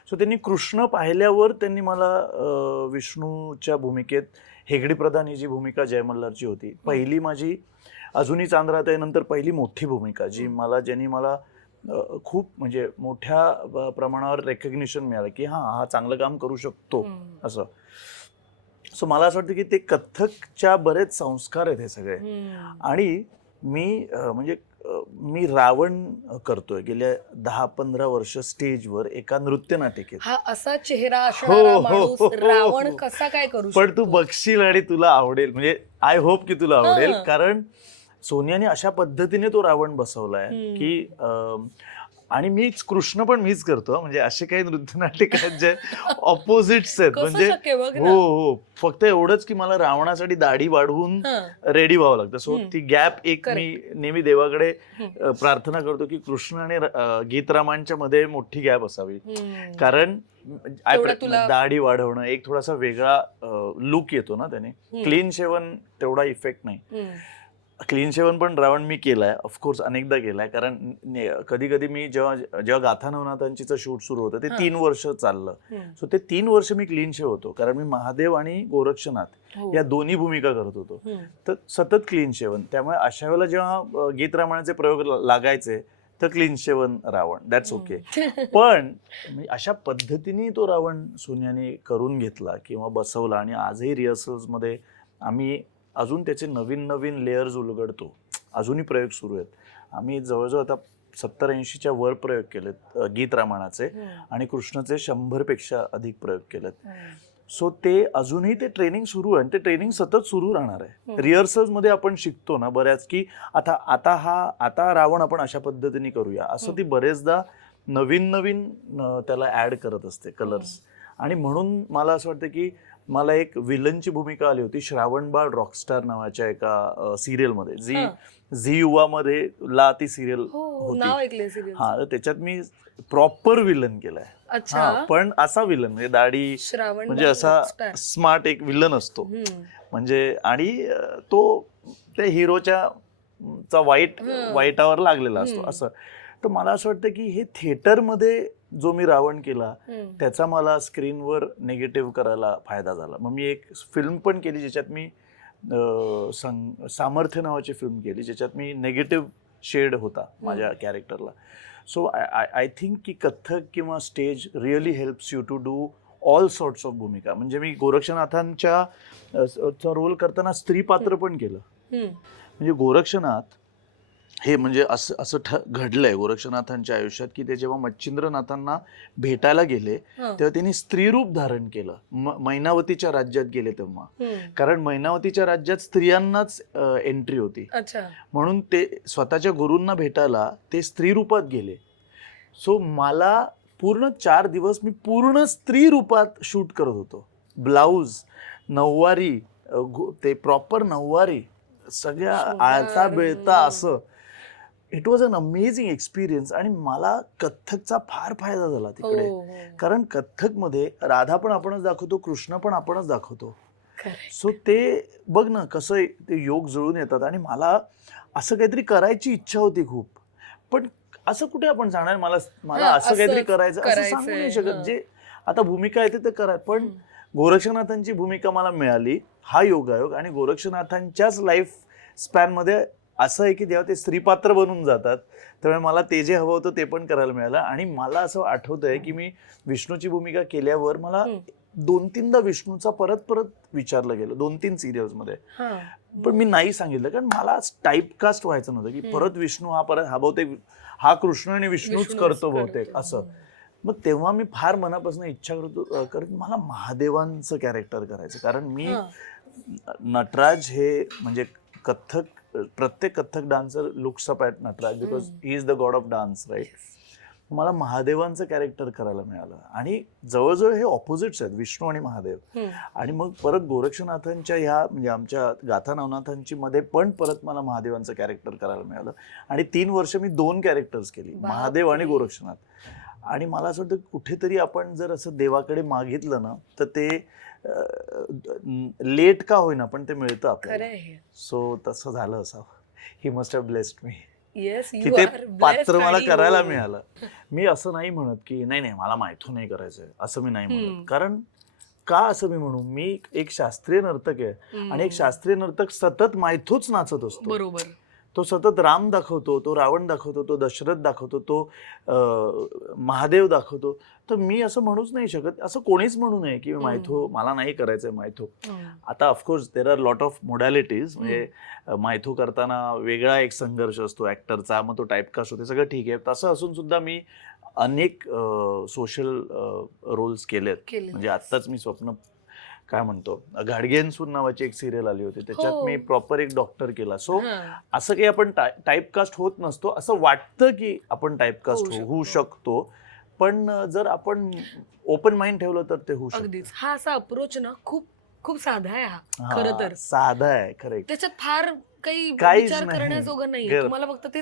सो त्यांनी कृष्ण पाहिल्यावर त्यांनी मला विष्णूच्या भूमिकेत हेगडी प्रधान ही जी भूमिका जय मल्हारची होती, पहिली माझी अजूनही चांदरात आहे नंतर पहिली मोठी भूमिका जी ज्यांनी मला खूप म्हणजे मोठ्या प्रमाणावर रेकग्निशन मिळालं की हा चांगलं काम करू शकतो असं. सो मला असं वाटतं की ते कथ्थकच्या बरेच संस्कार आहेत हे सगळे. आणि मी रावण करतोय गेल्या 10-15 वर्ष स्टेजवर एका नृत्य नाटिकेत. हा असा चेहरा असणारा माणूस रावण कसा काय करू शकतो? पण तू बघशील आणि तुला आवडेल, म्हणजे आय होप की तुला आवडेल. कारण सोनियाने अशा पद्धतीने तो रावण बसवलाय की आणि मीच कृष्ण पण मीच करतो. म्हणजे असे काही नृत्यनाटिक आहेत जे ऑपोजिट्स आहेत. म्हणजे हो, फक्त एवढंच की मला रावणासाठी दाढी वाढवून रेडी व्हावं लागतं. सो ती गॅप एक मी नेहमी देवाकडे प्रार्थना करतो की कृष्ण आणि गीतरामांच्या मध्ये मोठी गॅप असावी. कारण दाढी वाढवणं एक थोडासा वेगळा लुक येतो ना त्याने. क्लीन शेवन तेवढा इफेक्ट नाही. क्लीन शेवन पण रावण मी केलाय, ऑफकोर्स अनेकदा केलाय. कारण कधी कधी मी जेव्हा गाथा नवनाथांचीचं शूट सुरू होतं ते 3 वर्ष चाललं. सो ते 3 वर्ष मी क्लीन शेव होतो कारण मी महादेव आणि गोरक्षनाथ या दोन्ही भूमिका करत होतो. तर सतत क्लीन शेवन. त्यामुळे अशा वेळेला जेव्हा गीत रामायणाचे प्रयोग लागायचे तर clean shaven Ravan, that's okay. पण अशा पद्धतीने तो रावण सोनियाने करून घेतला किंवा बसवला. आणि आजही रिहर्सल्स मध्ये आम्ही अजून त्याचे नवीन नवीन लेयर्स उलगडतो. अजूनही प्रयोग सुरू आहेत. आम्ही जवळजवळ आता 70-80च्या वर प्रयोग केलेत गीत रामायणाचे आणि कृष्णाचे 100पेक्षा अधिक प्रयोग केलेत. सो ते अजूनही ते ट्रेनिंग सुरू आहे आणि ते ट्रेनिंग सतत सुरू राहणार आहे. रिहर्सल्स मध्ये आपण शिकतो ना बऱ्याच की आता रावण आपण अशा पद्धतीने करूया असं. ती बरेचदा नवीन नवीन त्याला ऍड करत असते कलर्स. आणि म्हणून मला असं वाटतं की मला एक विलनची भूमिका आली होती श्रावणबाळ रॉकस्टार नावाच्या एका सिरियलमध्ये, झी युवामध्ये ला ती सिरियल होती. हा, त्याच्यात मी प्रॉपर विलन केलाय. पण असा विलन म्हणजे दाढी म्हणजे असा स्मार्ट एक विलन असतो म्हणजे. आणि तो त्या हिरोच्या वाईटावर लागलेला असतो असं. तर मला असं वाटतं की हे थिएटरमध्ये जो मी रावण केला त्याचा मला स्क्रीनवर निगेटिव्ह करायला फायदा झाला. मग मी एक फिल्म पण केली ज्याच्यात मी सामर्थ्य नावाची फिल्म केली ज्याच्यात मी निगेटिव्ह शेड होता माझ्या कॅरेक्टरला. सो आय थिंक की कथ्थक किंवा stage really helps you to do all sorts of भूमिका. म्हणजे मी गोरक्षनाथांच्या रोल करताना स्त्री पात्र पण केलं. म्हणजे गोरक्षनाथ हे म्हणजे असं घडलंय गोरक्षनाथांच्या आयुष्यात की ते जेव्हा मच्छिंद्रनाथांना भेटायला गेले तेव्हा त्यांनी स्त्री रूप धारण केलं. मैनावतीच्या राज्यात गेले तेव्हा. कारण मैनावतीच्या राज्यात स्त्रियांनाच एंट्री होती म्हणून ते स्वतःच्या गुरूंना भेटायला ते स्त्री रूपात गेले. सो मला पूर्ण 4 दिवस मी पूर्ण स्त्री रूपात शूट करत होतो. ब्लाऊज, नऊवारी, ते प्रॉपर नऊवारी सगळ्या आळता बेळता असं. It was an amazing experience. आणि मला कथ्थकचा फार फायदा झाला तिकडे. कारण कथ्थकमध्ये राधा पण आपणच दाखवतो, कृष्ण पण आपणच दाखवतो. सो ते बघ ना कसं ते योग जुळून येतात. आणि मला असं काहीतरी करायची इच्छा होती खूप. पण असं कुठे आपण सांगणार मला असं काहीतरी करायचं असं सांगू नाही शकत. जे आता भूमिका येते ते करा. पण गोरक्षनाथांची भूमिका मला मिळाली, हा योगायोग. आणि गोरक्षनाथांच्याच लाईफ स्पॅन मध्ये असं आहे की जेव्हा ते स्त्रीपात्र बनून जातात त्यामुळे मला ते जे हवं होतं ते पण करायला मिळालं. आणि मला असं आठवतंय की मी विष्णूची भूमिका केल्यावर मला 2-3दा विष्णूचा परत विचारलं गेलं 2-3 सिरियल्स मध्ये. पण मी नाही सांगितलं कारण मला टाईपकास्ट व्हायचं नव्हतं की परत विष्णू हा बहुतेक हा कृष्ण आणि विष्णूच करतो बहुतेक असं. मग तेव्हा मी फार मनापासून इच्छा करत मला महादेवांचं कॅरेक्टर करायचं. कारण मी नटराज हे म्हणजे कथ्थक प्रत्येक Kathak dancer looks up at Nataraj because he is the god of dance right. मला महादेवांचं कॅरेक्टर करायला मिळालं आणि जवळजवळ हे ऑपोजिट्स आहेत, विष्णू आणि महादेव. आणि मग परत गोरक्षनाथांच्या ह्या म्हणजे आमच्या गाथा नवनाथांची मध्ये पण परत मला महादेवांचं कॅरेक्टर करायला मिळालं. आणि 3 वर्ष मी 2 कॅरेक्टर्स केली, महादेव आणि गोरक्षनाथ. आणि मला असं वाटतं कुठेतरी आपण जर असं देवाकडे मागितलं ना तर ते लेट का होईना पण ते मिळतं आपल्याला. सो तसं झालं असावं. He must have blessed me की ते पात्र मला करायला मिळालं. मी असं नाही म्हणत की नाही मला मायथो नाही करायचंय असं मी नाही म्हणत. कारण का असं मी म्हणू, मी एक शास्त्रीय नर्तक आहे आणि एक शास्त्रीय नर्तक सतत मायथोच नाचत असतो. बरोबर. तो सतत राम दाखवतो, तो रावण दाखवतो, तो दशरथ दाखवतो, तो महादेव दाखवतो. तर मी असं म्हणूच नाही शकत, असं कोणीच म्हणू नये की मायथो मला नाही करायचंय मायथो. आता of course there are lot of modalities. म्हणजे मायथो करताना वेगळा एक संघर्ष असतो ऍक्टरचा, मग तो टाईपकास्ट होते, सगळं ठीक आहे. तसं असून सुद्धा मी अनेक सोशल रोल्स केलेत. म्हणजे आत्ताच मी स्वप्न काय म्हणतो घाडगेंसून नावाची एक सिरियल आली होती, त्याच्यात मी प्रॉपर एक डॉक्टर केला. सो असं काही आपण टाईपकास्ट होत नसतो. असं वाटतं की आपण टाईपकास्ट होऊ शकतो, पण जर आपण ओपन माइंड ठेवलं तर ते होऊ शकतं. हा असा अप्रोच ना खूप खूप साधा आहे. हा खरं तर साधा आहे, खरं. त्याच्यात फार काही विचार करण्याजोगं नाही. तुम्हाला फक्त ते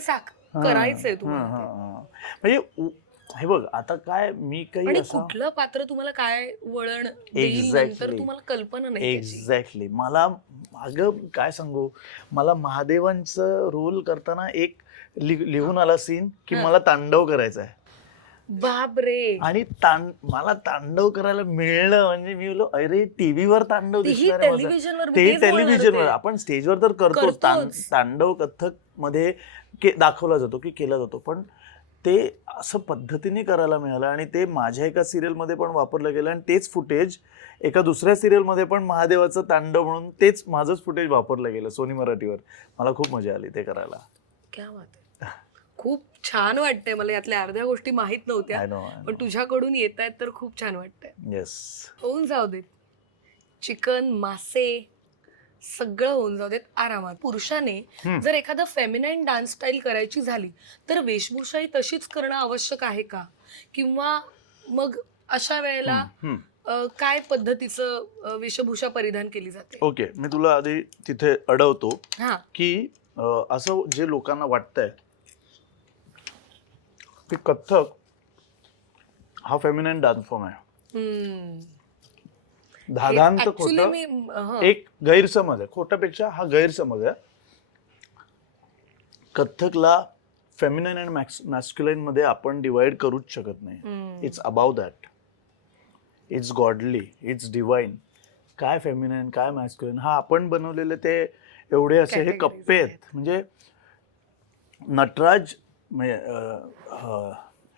करायचंय तुम्हाला. म्हणजे हे बघ आता काय मी काही कुठलं पात्र तुम्हाला काय वळण देईल नंतर तुम्हाला कल्पना नाही. एक्झॅक्टली. मला अगं काय सांगू, मला महादेवांचं रोल करताना एक लिहून आला सीन की मला तांडव करायचा आहे. बापरे. आणि मला तांडव करायला मिळलं म्हणजे मी बोललो अरे टीव्हीवर तांडव दिसणार आहे, ते टेलिव्हिजनवर. आपण स्टेजवर तर करतोच, तांडव कथ्थक मध्ये दाखवला जातो की केला जातो, पण ते असं पद्धतीने करायला मिळालं. आणि ते माझ्या एका सिरियलमध्ये पण वापरलं गेलं आणि तेच फुटेज एका दुसऱ्या सिरियलमध्ये पण महादेवाचं तांडव म्हणून तेच माझंच फुटेज वापरलं गेलं सोनी मराठीवर. मला खूप मजा आली ते करायला. क्या बात आहे. खूप छान वाटतंय मला. यातल्या अर्ध्या गोष्टी माहित नव्हत्या, पण तुझ्याकडून येत आहेत तर खूप छान वाटतंय. येस, होऊन जाऊ देत. चिकन, मासे सगळं होऊन जाऊ देत आरामात. पुरुषाने जर एखादा फेमिनाईन डान्स स्टाईल करायची झाली तर वेशभूषाही तशीच करणं आवश्यक आहे का, किंवा मग अशा वेळेला काय पद्धतीचं वेशभूषा परिधान केली जाते? ओके, मी तुला आधी तिथे अडवतो की असं जे लोकांना वाटतंय की कथ्थक हा फेमिनाईन डान्स फॉर्म आहे, धागांत खोटं एक गैरसमज आहे. खोटापेक्षा हा गैरसमज आहे. कथ्थकला फेमिनाईन आणि मॅस्क्युलाईन मध्ये आपण डिवाइड करूच शकत नाही. It's about that. It's godly, it's divine. काय फेमिनाईन काय मॅस्क्युलाईन हा आपण बनवलेले ते एवढे असे हे कप्पे आहेत. म्हणजे नटराज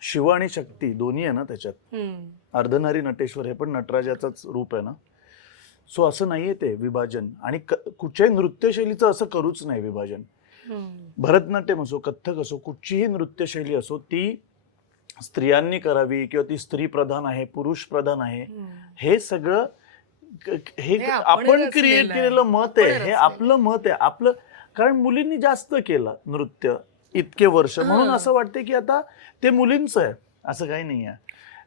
शिव आणि शक्ती दोन्ही आहे ना त्याच्यात. अर्धनारी नटेश्वर हे पण नटराजाचंच रूप आहे ना. सो असं नाहीये ते विभाजन. आणि कुठच्याही नृत्यशैलीचं असं करूच नाही विभाजन. भरतनाट्यम असो, कथ्थक असो, कुठचीही नृत्यशैली असो ती स्त्रियांनी करावी किंवा ती स्त्री प्रधान आहे, पुरुष प्रधान आहे, हे सगळं हे आपण क्रिएट केलेलं मत आहे. हे आपलं मत आहे आपलं. कारण मुलींनी जास्त केलं नृत्य इतके वर्ष, म्हणून असं वाटतं की आता ते मुलींचं आहे. असं काही नाही आहे.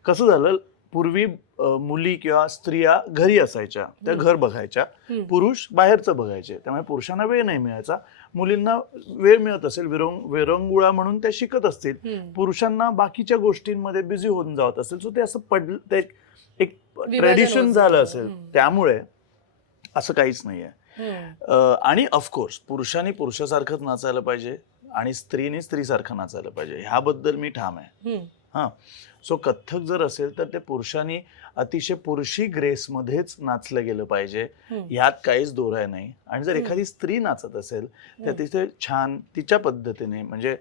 कसं झालं, पूर्वी मुली किंवा स्त्रिया घरी असायच्या, त्या घर बघायच्या, पुरुष बाहेरचं बघायचे. त्यामुळे पुरुषांना वेळ नाही मिळायचा. मुलींना वेळ मिळत असेल, विरंगुळा म्हणून त्या शिकत असतील, पुरुषांना बाकीच्या गोष्टींमध्ये बिझी होऊन जात असेल. सो ते असं पडलं, ते एक ट्रेडिशन झालं असेल. त्यामुळे असं काहीच नाहीये. आणि ऑफकोर्स पुरुषांनी पुरुषासारखंच नाचायला पाहिजे आणि स्त्रीने स्त्रीसारखं नाचायला पाहिजे, ह्याबद्दल मी ठाम आहे. सो कथ्थक जर असेल तर ते पुरुषांनी अतिशय पुरुषी ग्रेसमध्येच नाचलं गेलं पाहिजे, ह्यात काहीच दोराय नाही. आणि जर एखादी स्त्री नाचत असेल तर तिथे छान तिच्या पद्धतीने, म्हणजे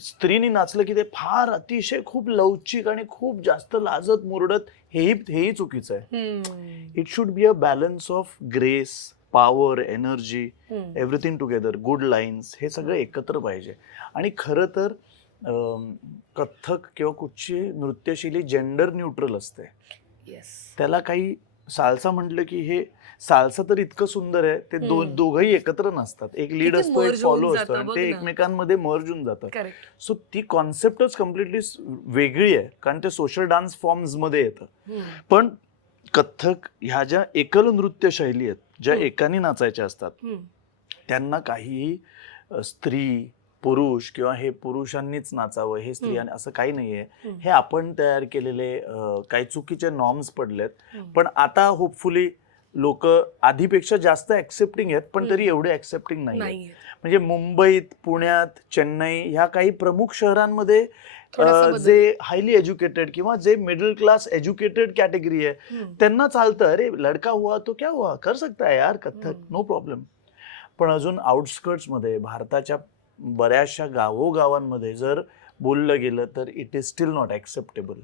स्त्रीनी नाचलं की ते फार अतिशय खूप लवचिक आणि खूप जास्त लाजत मुरडत, हेही चुकीचं आहे. It should be a balance of grace, power, energy, everything together, good lines, हे सगळं एकत्र पाहिजे. आणि खरं तर कथ्थक किंवा कुठची नृत्यशैली जेंडर न्यूट्रल असते. त्याला काही साल्सा म्हटलं की हे साल्सा तर इतकं सुंदर आहे, ते दोघंही एकत्र नसतात, एक लीड किती असतो, एक merge होऊन फॉलो असतो, जातं, आणि बघ ते ना. एकमेकांमध्ये मर्ज होऊन जातात. करेक्ट. सो ती कॉन्सेप्टच कम्प्लिटली वेगळी आहे, कारण ते सोशल डान्स फॉर्म्स मध्ये येतं. पण कथ्थक ह्या ज्या एकल नृत्य शैली आहेत, ज्या एकाने नाचायच्या असतात, त्यांना काहीही स्त्री पुरुष किंवा हे पुरुषांनीच नाचावं, हे स्त्रियांनी, असं काही नाहीये. हे आपण तयार केलेले काही चुकीचे नॉर्म्स पडलेत. पण आता होपफुली लोक आधीपेक्षा जास्त ऍक्सेप्टिंग आहेत, पण तरी एवढे ऍक्सेप्टिंग नाही. म्हणजे मुंबईत, पुण्यात, चेन्नई ह्या काही प्रमुख शहरांमध्ये जे हायली एज्युकेटेड किंवा जे मिडल क्लास एज्युकेटेड कॅटेगरी आहे त्यांना चालतं, अरे लडका हुआ तो क्या हुआ, कर सकता है यार कथ्थक, नो प्रॉब्लेम. पण अजून आउटस्कर्ट्स मध्ये, भारताच्या बऱ्याचशा गावोगावांमध्ये जर बोललं गेलं तर it is still not acceptable.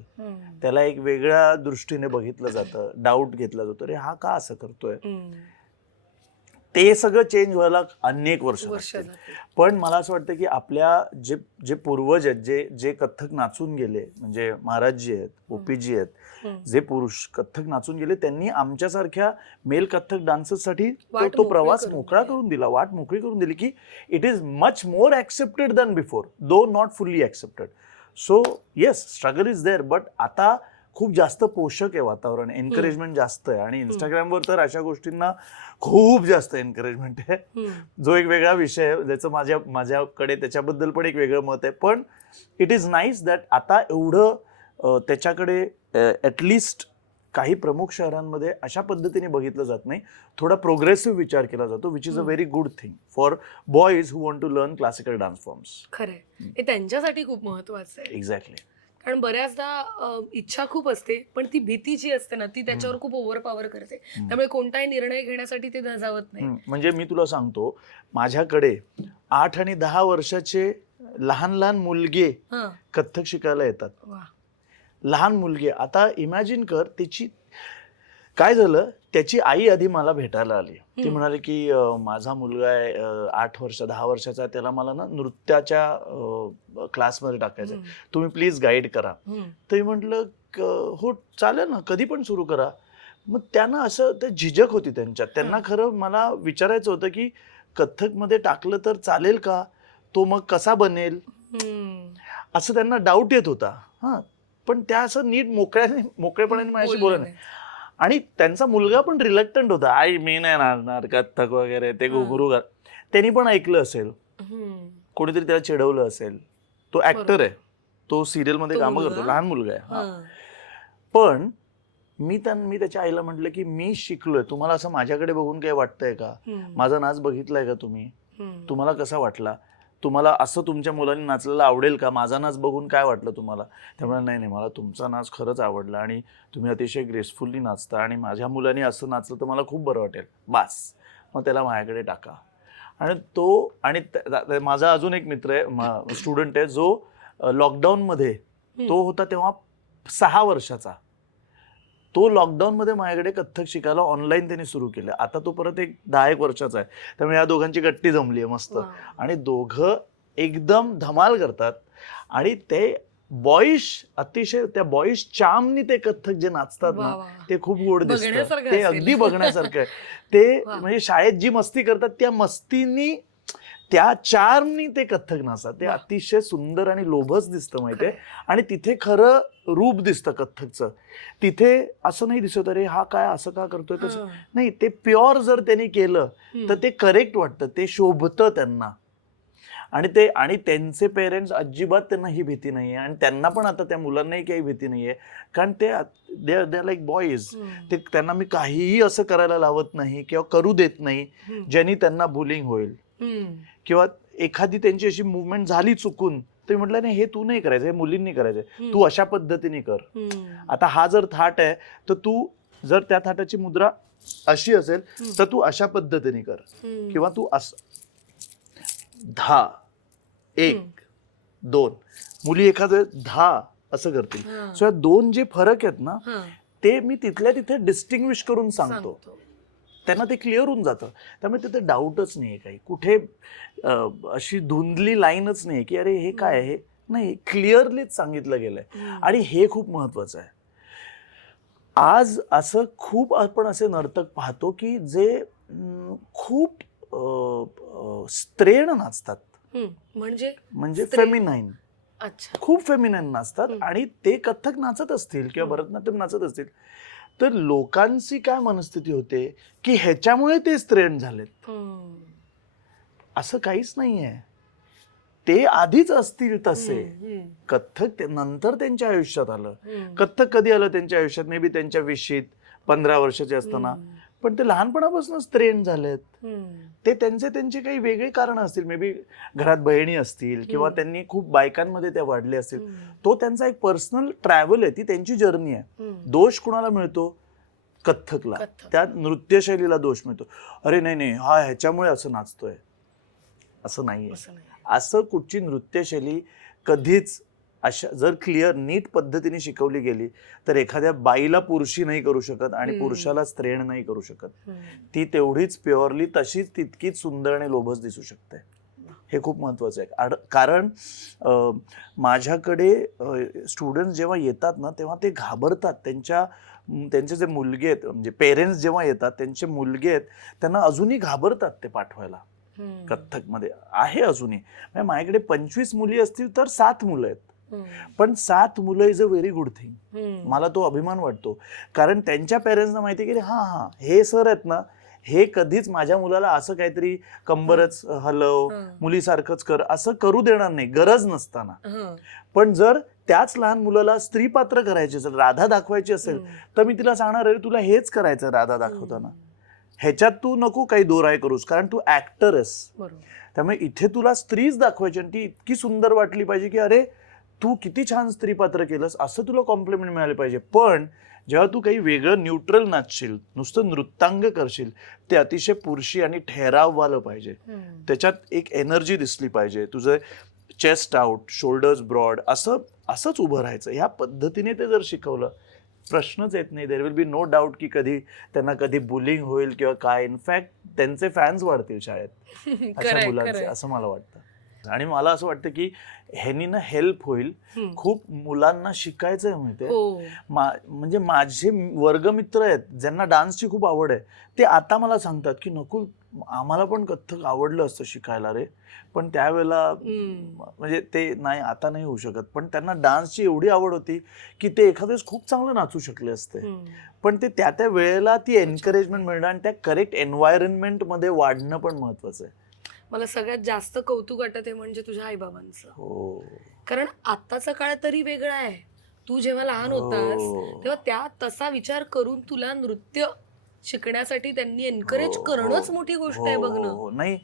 त्याला एक वेगळ्या दृष्टीने बघितलं जातं, डाऊट घेतला जातो, अरे हा का असं करतोय. ते सगळं चेंज व्हायला अनेक वर्ष लागतील. पण मला असं वाटतं की आपल्या जे पूर्वज आहेत, जे कथ्थक नाचून गेले, म्हणजे महाराजजी आहेत, ओपीजी आहेत, जे पुरुष कथ्थक नाचून गेले, त्यांनी आमच्यासारख्या मेल कथ्थक डान्सर्ससाठी तो प्रवास मोकळा करून दिला, वाट मोकळी करून दिली, की it is much more accepted than before, though not fully accepted. So yes, struggle is there, but आता खूप जास्त पोषक आहे वातावरण, एनकरेजमेंट जास्त आहे, आणि इंस्टाग्रामवर तर अशा गोष्टींना खूप जास्त एनकरेजमेंट आहे, जो एक वेगळा विषय आहे, ज्याचं माझ्याकडे त्याच्याबद्दल पण एक वेगळं मत आहे. पण इट इज नाईस दॅट आता एवढं त्याच्याकडे ॲटलिस्ट काही प्रमुख शहरांमध्ये अशा पद्धतीने बघितलं जात नाही, थोडा प्रोग्रेसिव्ह विचार केला जातो, which is a very good thing for boys who want to learn classical dance forms. खरंय, हे त्यांच्यासाठी खूप महत्वाचं आहे. एक्झॅक्टली. कारण बऱ्याचदा इच्छा खूप असते, पण ती भीती जी असते ना, ती त्याच्यावर खूप ओव्हरपॉवर करते, त्यामुळे कोणताही निर्णय घेण्यासाठी ते धजावत नाही. म्हणजे मी तुला सांगतो, माझ्याकडे 8 आणि 10 वर्षाचे लहान लहान मुलगे कथ्थक शिकायला येतात. लहान मुलगे. आता इमॅजिन कर, त्याची काय झालं, त्याची आई आधी मला भेटायला आली. ती म्हणाली की माझा मुलगा आहे 8 वर्ष 10 वर्षाचा, त्याला मला ना नृत्याच्या क्लासमध्ये टाकायचं, तुम्ही प्लीज गाईड करा. तर म्हटलं हो चालेल ना, कधी पण सुरू करा. मग त्यांना असं ते झिजक होती त्यांच्यात. त्यांना खरं मला विचारायचं होतं की कथ्थक मध्ये टाकलं तर चालेल का, तो मग कसा बनेल, असं त्यांना डाऊट येत होता. हा, पण त्या असं नीट मोकळेपणाने माझ्याशी बोलला नाही. आणि त्यांचा मुलगा पण रिलक्टंट होता, आई मी नाही नाचणार कथ्थक वगैरे, ते घुंगरू. त्यांनी पण ऐकलं असेल, कोणीतरी त्याला चिडवलं असेल. तो ऍक्टर आहे, तो सिरियल मध्ये कामं करतो, लहान मुलगा आहे. पण मी त्याच्या आईला म्हटलं की मी शिकलोय, तुम्हाला असं माझ्याकडे बघून काय वाटतंय का, माझा नाच बघितलाय का तुम्ही, तुम्हाला कसा वाटला, तुम्हाला असं तुमच्या मुलांनी नाचलेलं आवडेल का, माझा नाच बघून काय वाटलं तुम्हाला. त्यामुळे नाही, मला तुमचा नाच खरंच आवडला आणि तुम्ही अतिशय ग्रेसफुल्ली नाचता, आणि माझ्या मुलांनी असं नाचलं तर मला खूप बरं वाटेल, बास, मग त्याला माझ्याकडे टाका. आणि माझा अजून एक मित्र आहे, स्टुडंट आहे, जो लॉकडाऊनमध्ये, तो होता तेव्हा 6 वर्षाचा, तो लॉकडाऊन मध्ये माझ्याकडे कथ्थक शिकायला ऑनलाईन त्यांनी सुरू केलं. आता तो परत एक 10 वर्षाचा आहे, त्यामुळे या दोघांची गट्टी जमली आहे मस्त. आणि दोघं एकदम धमाल करतात, आणि ते बॉईश, अतिशय त्या बॉईश चार्मनी ते कथ्थक जे नाचतात ना, ते खूप गोड दिसतं, ते अगदी बघण्यासारखं आहे. ते म्हणजे शाळेत जी मस्ती करतात त्या मस्तीनी, त्या चार्मनी ते कथ्थक नाचतात, ते अतिशय सुंदर आणि लोभस दिसतं माहितीये. आणि तिथे खरं रूप दिसतं कथ्थकचं. तिथे असं नाही दिसत अरे हा काय असं का करतोय, तसं नाही. ते प्युअर जर त्यांनी केलं तर ते करेक्ट वाटतं, ते शोभतं त्यांना. आणि त्यांचे पेरेंट्स अजिबात त्यांना ही भीती नाहीये, आणि त्यांना पण आता त्या मुलांनाही काही भीती नाहीये, कारण ते दे लाईक बॉईज. ते त्यांना मी काहीही असं करायला लावत नाही किंवा करू देत नाही ज्यांनी त्यांना बुलिंग होईल, किंवा एखादी त्यांची अशी मुवमेंट झाली चुकून, तर म्हटलं नाही हे तू नाही करायचं, हे मुलींनी करायचंय, तू अशा पद्धतीने कर. आता हा जर थाट आहे तर तू जर त्या थाटाची मुद्रा अशी असेल तर तू अशा पद्धतीने कर, किंवा तू असं 10 1 2, मुली एखादं 10 असं करतील. सो या 2 जे फरक आहेत ना, ते मी तिथल्या तिथे डिस्टिंग्विश करून सांगतो, त्यांना ते क्लिअर होऊन जातं. त्यामुळे तिथे डाऊटच नाहीये काही, कुठे अशी धुंदली लाईनच नाही की अरे हे काय आहे, नाही, क्लिअरलीच सांगितलं गेलंय. आणि हे खूप महत्वाचं आहे. आज असं खूप आपण असे नर्तक पाहतो की जे खूप स्त्रेण नाचतात, म्हणजे म्हणजे फेमिनाईन, अच्छा. खूप फेमिनाईन नाचतात आणि ते कथ्थक नाचत असतील किंवा भरतनाट्यम नाचत असतील तर लोकांची काय मनस्थिती होते की ह्याच्यामुळे ते स्त्रेण झालेत. असं काहीच नाहीये, ते आधीच असतील तसे. कथ्थक नंतर त्यांच्या आयुष्यात आलं. कथ्थक कधी आलं त्यांच्या आयुष्यात? मे बी त्यांच्या 20-15 वर्षाचे असताना. पण ते लहानपणापासूनच ट्रेन झालेत. ते त्यांचे काही वेगळे कारण असतील, मे बी घरात बहिणी असतील किंवा त्यांनी खूप बायकांमध्ये त्या वाढले असतील. तो त्यांचा एक पर्सनल ट्रॅव्हल आहे, ती त्यांची जर्नी आहे. दोष कुणाला मिळतो? कथ्थकला, त्या नृत्यशैलीला दोष मिळतो. अरे नाही, हा ह्याच्यामुळे असं नाचतोय, असं नाहीये. असं कुठची नृत्यशैली कधीच अशा जर क्लिअर नीट पद्धतीने शिकवली गेली तर एखाद्या बाईला पुरुषी नाही करू शकत आणि पुरुषाला स्त्रेण नाही करू शकत. ती तेवढीच प्युअरली तशीच तितकीच सुंदर आणि लोभस दिसू शकते. हे खूप महत्वाचं आहे. कारण माझ्याकडे स्टुडंट्स जेव्हा येतात ना तेव्हा ते घाबरतात. त्यांचे जे मुलगे आहेत, म्हणजे पेरेंट्स जेव्हा येतात त्यांचे मुलगे आहेत त्यांना अजूनही घाबरतात ते पाठवायला. कथ्थक मध्ये आहे अजूनही. माझ्याकडे 25 मुली असतील तर 7 मुलं आहेत, पण 7 मुलं is a very good thing. मला तो अभिमान वाटतो, कारण त्यांच्या पेरेंट्सना माहिती की हा हे सर आहेत ना, हे कधीच माझ्या मुलाला असं काहीतरी कंबरच हलव, मुलीसारखंच कर असं करू देणार नाही गरज नसताना. पण जर त्याच लहान मुलाला स्त्री पात्र करायचे असेल, राधा दाखवायची असेल, तर मी तिला सांगणार अरे तुला हेच करायचं राधा दाखवताना, ह्याच्यात तू नको काही दोराय करूस, कारण तू ऍक्टर आहेस. त्यामुळे इथे तुला स्त्रीच दाखवायची आणि ती इतकी सुंदर वाटली पाहिजे की अरे तू किती छान स्त्री पात्र केलंस असं तुला कॉम्प्लिमेंट मिळाले पाहिजे. पण जेव्हा तू काही वेगळं न्यूट्रल नाचशील, नुसतं नृत्यांग करशील, ते अतिशय पुरुषी आणि ठहराववालं पाहिजे. त्याच्यात एक एनर्जी दिसली पाहिजे. तुझं चेस्ट आउट, शोल्डर्स ब्रॉड, असंच उभं राहायचं. ह्या पद्धतीने ते जर शिकवलं प्रश्नच येत नाही. There will be no doubt की त्यांना कधी बुलिंग होईल किंवा काय. इनफॅक्ट त्यांचे फॅन्स वाढतील शाळेत अशा मुलांचे, असं मला वाटतं. आणि मला असं वाटतं की ह्यांनी ना हेल्प होईल. खूप मुलांना शिकायचं आहे माहितीये. म्हणजे माझे वर्गमित्र आहेत ज्यांना डान्सची खूप आवड आहे, ते आता मला सांगतात की नकुल आम्हाला पण कथ्थक आवडलं असतं शिकायला रे, पण त्यावेळेला म्हणजे ते नाही, आता नाही होऊ शकत. पण त्यांना डान्सची एवढी आवड होती की ते एखाद्यावेळेस खूप चांगलं नाचू शकले असते. पण ते त्या वेळेला ती एनकरेजमेंट मिळणं आणि त्या करेक्ट एन्व्हायरमेंट मध्ये वाढणं पण महत्वाचं आहे. मला सगळ्यात जास्त कौतुक वाटत आहे म्हणजे तुझ्या आईबाबांचं. कारण आत्ताचा काळ तरी वेगळा आहे. तू जेव्हा लहान होतास तेव्हा त्या तसा विचार करून तुला नृत्य शिकण्यासाठी त्यांनी एनकरेज करणंच मोठी गोष्ट आहे बघणं. नाही,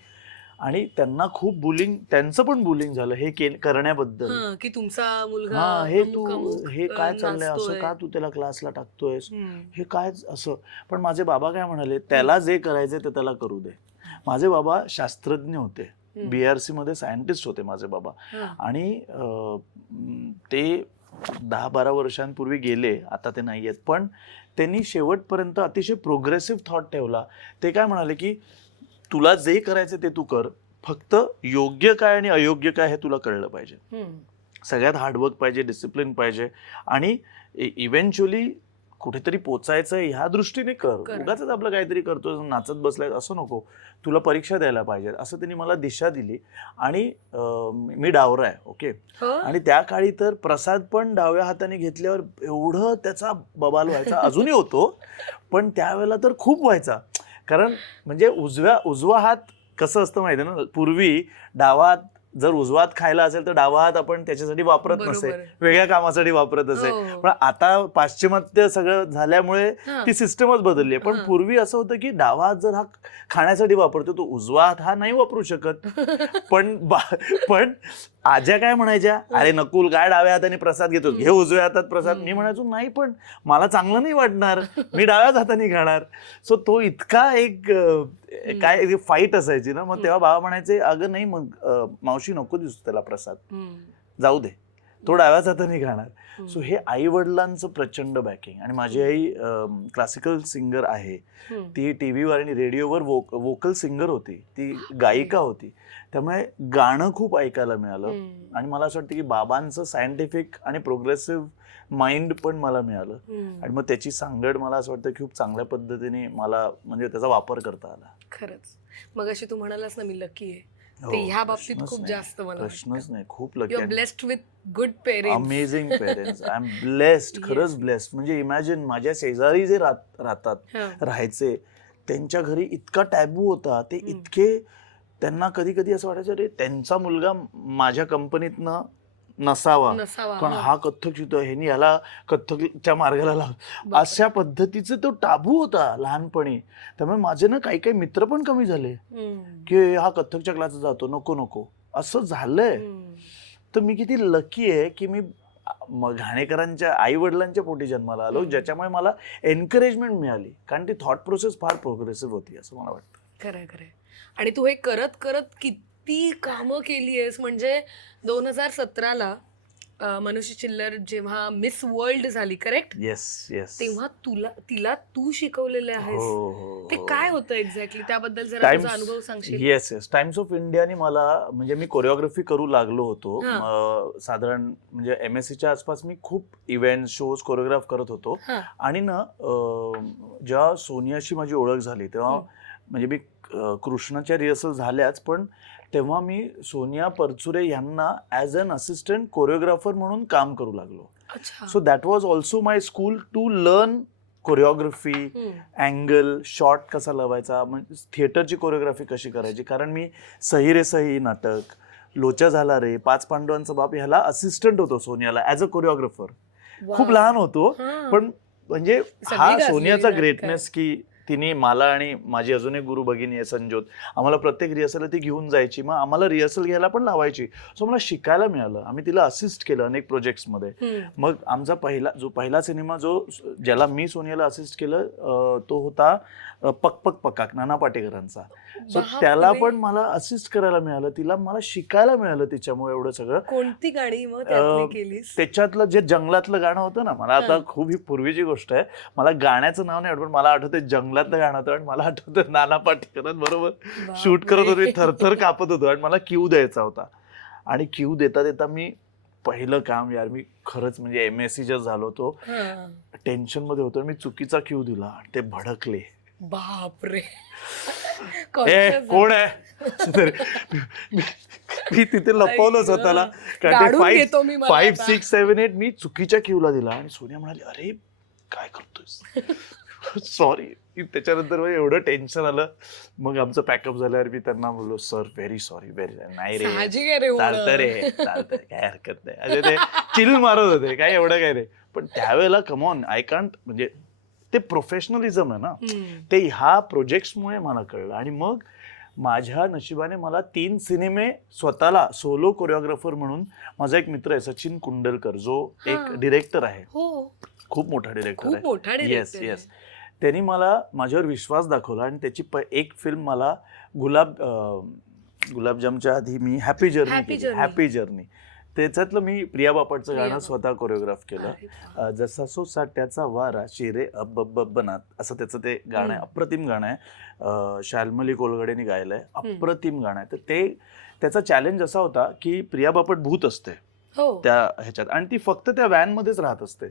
आणि त्यांना खूप बुलिंग, त्यांचं पण बुलिंग झालं हे करण्याबद्दल, की तुमचा मुलगा हे तू हे काय चाललंय, असं का तू त्याला क्लासला टाकतोयस, हे काय असं. पण माझे बाबा काय म्हणाले, त्याला जे करायचंय ते त्याला करू दे. माझे बाबा शास्त्रज्ञ होते, BRC मध्ये सायंटिस्ट होते माझे बाबा. आणि ते 10-12 वर्षांपूर्वी गेले, आता ते नाही आहेत. पण त्यांनी शेवटपर्यंत अतिशय प्रोग्रेसिव्ह थॉट ठेवला. ते काय म्हणाले की तुला जे करायचं ते तू कर, फक्त योग्य काय आणि अयोग्य काय हे तुला कळलं पाहिजे. सगळ्यात हार्डवर्क पाहिजे, डिसिप्लिन पाहिजे, आणि इव्हेंच्युअली कुठेतरी पोचायचं ह्या दृष्टीने कर. उगाच आपलं काहीतरी करतो नाचत बसलाय असं नको, तुला परीक्षा द्यायला पाहिजे, असं त्यांनी मला दिशा दिली. आणि मी डावरा आहे, ओके. आणि त्या काळी तर प्रसाद पण डाव्या हाताने घेतल्यावर एवढं त्याचा बबाल व्हायचा, अजूनही होतो, पण त्यावेळेला तर खूप व्हायचा. कारण म्हणजे उजवा हात कसं असतं माहिती ना, पूर्वी डावा हात जर उजवा हात खायला असेल तर डावा हात आपण त्याच्यासाठी वापरत नसे, वेगळ्या कामासाठी वापरत असे. पण आता पाश्चिमात्य सगळं झाल्यामुळे ती सिस्टमच बदलली आहे. पण पूर्वी असं होतं की डावा हात जर हा खाण्यासाठी वापरतो तो उजवा हात हा नाही वापरू शकत. पण आज्या काय म्हणायच्या, अरे नकुल काय डाव्या हाताने प्रसाद घेतो, घे उजव्या हातात प्रसाद. मी म्हणायचो नाही, पण मला चांगलं नाही वाटणार, मी डाव्याच हाताने खाणार. सो तो इतका एक काय फाईट असायची ना. मग तेव्हा बाबा म्हणायचे, अगं नाही, मग मावशी नको दिसू त्याला प्रसाद, जाऊ दे. तो डाव्याच हाताने गाणार. सो हे आई वडिलांचं प्रचंड बॅकिंग. आणि माझी आई क्लासिकल सिंगर आहे, ती टीव्हीवर आणि रेडिओवर वोकल सिंगर होती, ती गायिका होती. त्यामुळे गाणं खूप ऐकायला मिळालं. आणि मला असं वाटतं की बाबांचं सायंटिफिक आणि प्रोग्रेसिव्ह माइंड पण मला मिळालं. आणि मग त्याची सांगड मला असं वाटतं खूप चांगल्या पद्धतीने मला म्हणजे त्याचा वापर करता आला. खरंच. मग अशी तू म्हणालास ना मी लकी आहे, ते ह्या बाबतीत खूप जास्त मला प्रश्नच नाही, खूप lucky. You are blessed with good parents. Amazing parents. I am blessed, खरंच ब्लेस्ड. म्हणजे इमॅजिन माझ्या शेजारी जे राहायचे, त्यांच्या घरी इतका टॅबू होता. ते इतके, त्यांना कधी कधी असं वाटायचं अरे त्यांचा मुलगा माझ्या कंपनीतनं नसावा, कारण हा कथ्थक शिकतो, ह्यानी याला कथ्थकच्या मार्गाला लाव, अशा पद्धतीचा तो टाबू होता लहानपणी. त्यामुळे माझे ना काही काही मित्र पण कमी झाले की हा कथ्थकच्या क्लासला जातो, नको नको असं झालंय. तर मी किती लकी आहे की मी घाणेकरांच्या आई वडिलांच्या पोटी जन्माला आलो, ज्याच्यामुळे मला एनकरेजमेंट मिळाली. कारण ती थॉट प्रोसेस फार प्रोग्रेसिव्ह होती असं मला वाटतं. खरंय खरंय. आणि तू हे करत करत किती कामं केली आहेस. म्हणजे 2017ला मनुषी चिल्लर जेव्हा मिस वर्ल्ड झाली, करेक्ट? Yes yes. तेव्हा तिला तू शिकवलेले आहेस. ते काय होतं एक्झॅक्टली, त्याबद्दल जरा तुझा अनुभव सांगशील? Yes yes. टाइम्स ऑफ इंडियाने मला, म्हणजे मी कोरिओग्राफी करू लागलो होतो साधारण, म्हणजे MSCच्या आसपास मी खूप इव्हेंट शोज कोरिओग्राफ करत होतो. आणि ना जेव्हा सोनियाशी माझी ओळख झाली तेव्हा, म्हणजे मी कृष्णाच्या रिहर्सल झाल्याच, पण तेव्हा मी सोनिया परचुरे यांना ॲज अन असिस्टंट कोरिओग्राफर म्हणून काम करू लागलो. So that was also my school to learn choreography, angle, shot कसा लावायचा, म्हणजे थिएटरची कोरिओग्राफी कशी करायची. कारण मी सही रे सही नाटक, लोचा झाला रे, 5 पांडवांचा बाप ह्याला असिस्टंट होतो सोनियाला ॲज अ कोरिओग्राफर. खूप लहान होतो, पण म्हणजे हा सोनियाचा ग्रेटनेस की तिने मला आणि माझी अजून एक गुरु भगिनी आहे संजोत, आम्हाला प्रत्येक रिहर्सलला ती घेऊन जायची, मग आम्हाला रिहर्सल घ्यायला पण लावायची. सो मला शिकायला मिळालं. आम्ही तिला असिस्ट केलं अनेक प्रोजेक्ट्समध्ये. मग आमचा पहिला सिनेमा ज्याला मी सोनियाला असिस्ट केलं तो होता पक पक पकाक, नाना पाटेकरांचा. सो त्याला पण मला असिस्ट करायला मिळालं, तिला मला शिकायला मिळालं तिच्यामुळे एवढं सगळं. कोणती गाणी मग त्यातली केलीस? त्याच्यातलं जे जंगलातलं गाणं होतं ना, मला आता खूप ही पूर्वीची गोष्ट आहे, मला गाण्याचं नाव नाही आठवत, मला आठवतं जंगलातलं गाणं होतं. आणि मला आठवतं नाना पाटेकरांबरोबर शूट करत होते, थरथर कापत होतो आणि मला क्यू द्यायचा होता. आणि क्यू देता देता मी पहिलं काम, यार मी खरंच म्हणजे MSc जर झालो होतो, टेन्शन मध्ये होतो, मी चुकीचा क्यू दिला आणि ते भडकले. बापरे. कोण आहे? मी तिथे लपवलं स्वतःला, कारण ते 5, 6, 7, 8 मी चुकीच्या क्यूला दिला. आणि सोनिया म्हणाली अरे काय करतोय, सॉरी. त्याच्यानंतर एवढं टेन्शन आलं. मग आमचं पॅकअप झाल्यावर मी त्यांना बोललो सर व्हेरी सॉरी, नाही रे चालतं रे, चालतं, काय हरकत नाही. अरे ते चिल मारत होते, काय एवढं काय रे. पण त्यावेळेला कमॉन, आय कांट, म्हणजे ते प्रोफेशनलिझम आहे ना, ते ह्या प्रोजेक्ट्समुळे मला कळलं. आणि मग माझ्या नशिबाने मला 3 सिनेमे स्वतःला सोलो कोरिओग्राफर म्हणून, माझा एक मित्र आहे सचिन कुंडलकर, जो एक डिरेक्टर आहे, खूप मोठा डिरेक्टर आहे. Yes yes. त्यांनी मला माझ्यावर विश्वास दाखवला आणि त्याची एक फिल्म मला गुलाबजामच्या आधी मी हॅपी जर्नी, त्याच्यातलं मी प्रिया बापटचं गाणं स्वतः कोरिओग्राफ केलं. जसा सोसाट्याचा वारा शिरे बनात, असं त्याचं ते गाणं आहे. अप्रतिम गाणं आहे, शाल्मली कोलगडेने गायलंय. अप्रतिम गाणं आहे. तर त्याचा चॅलेंज असा होता की प्रिया बापट भूत असते त्या ह्याच्यात, आणि ती फक्त त्या व्हॅन मध्येच राहत असते.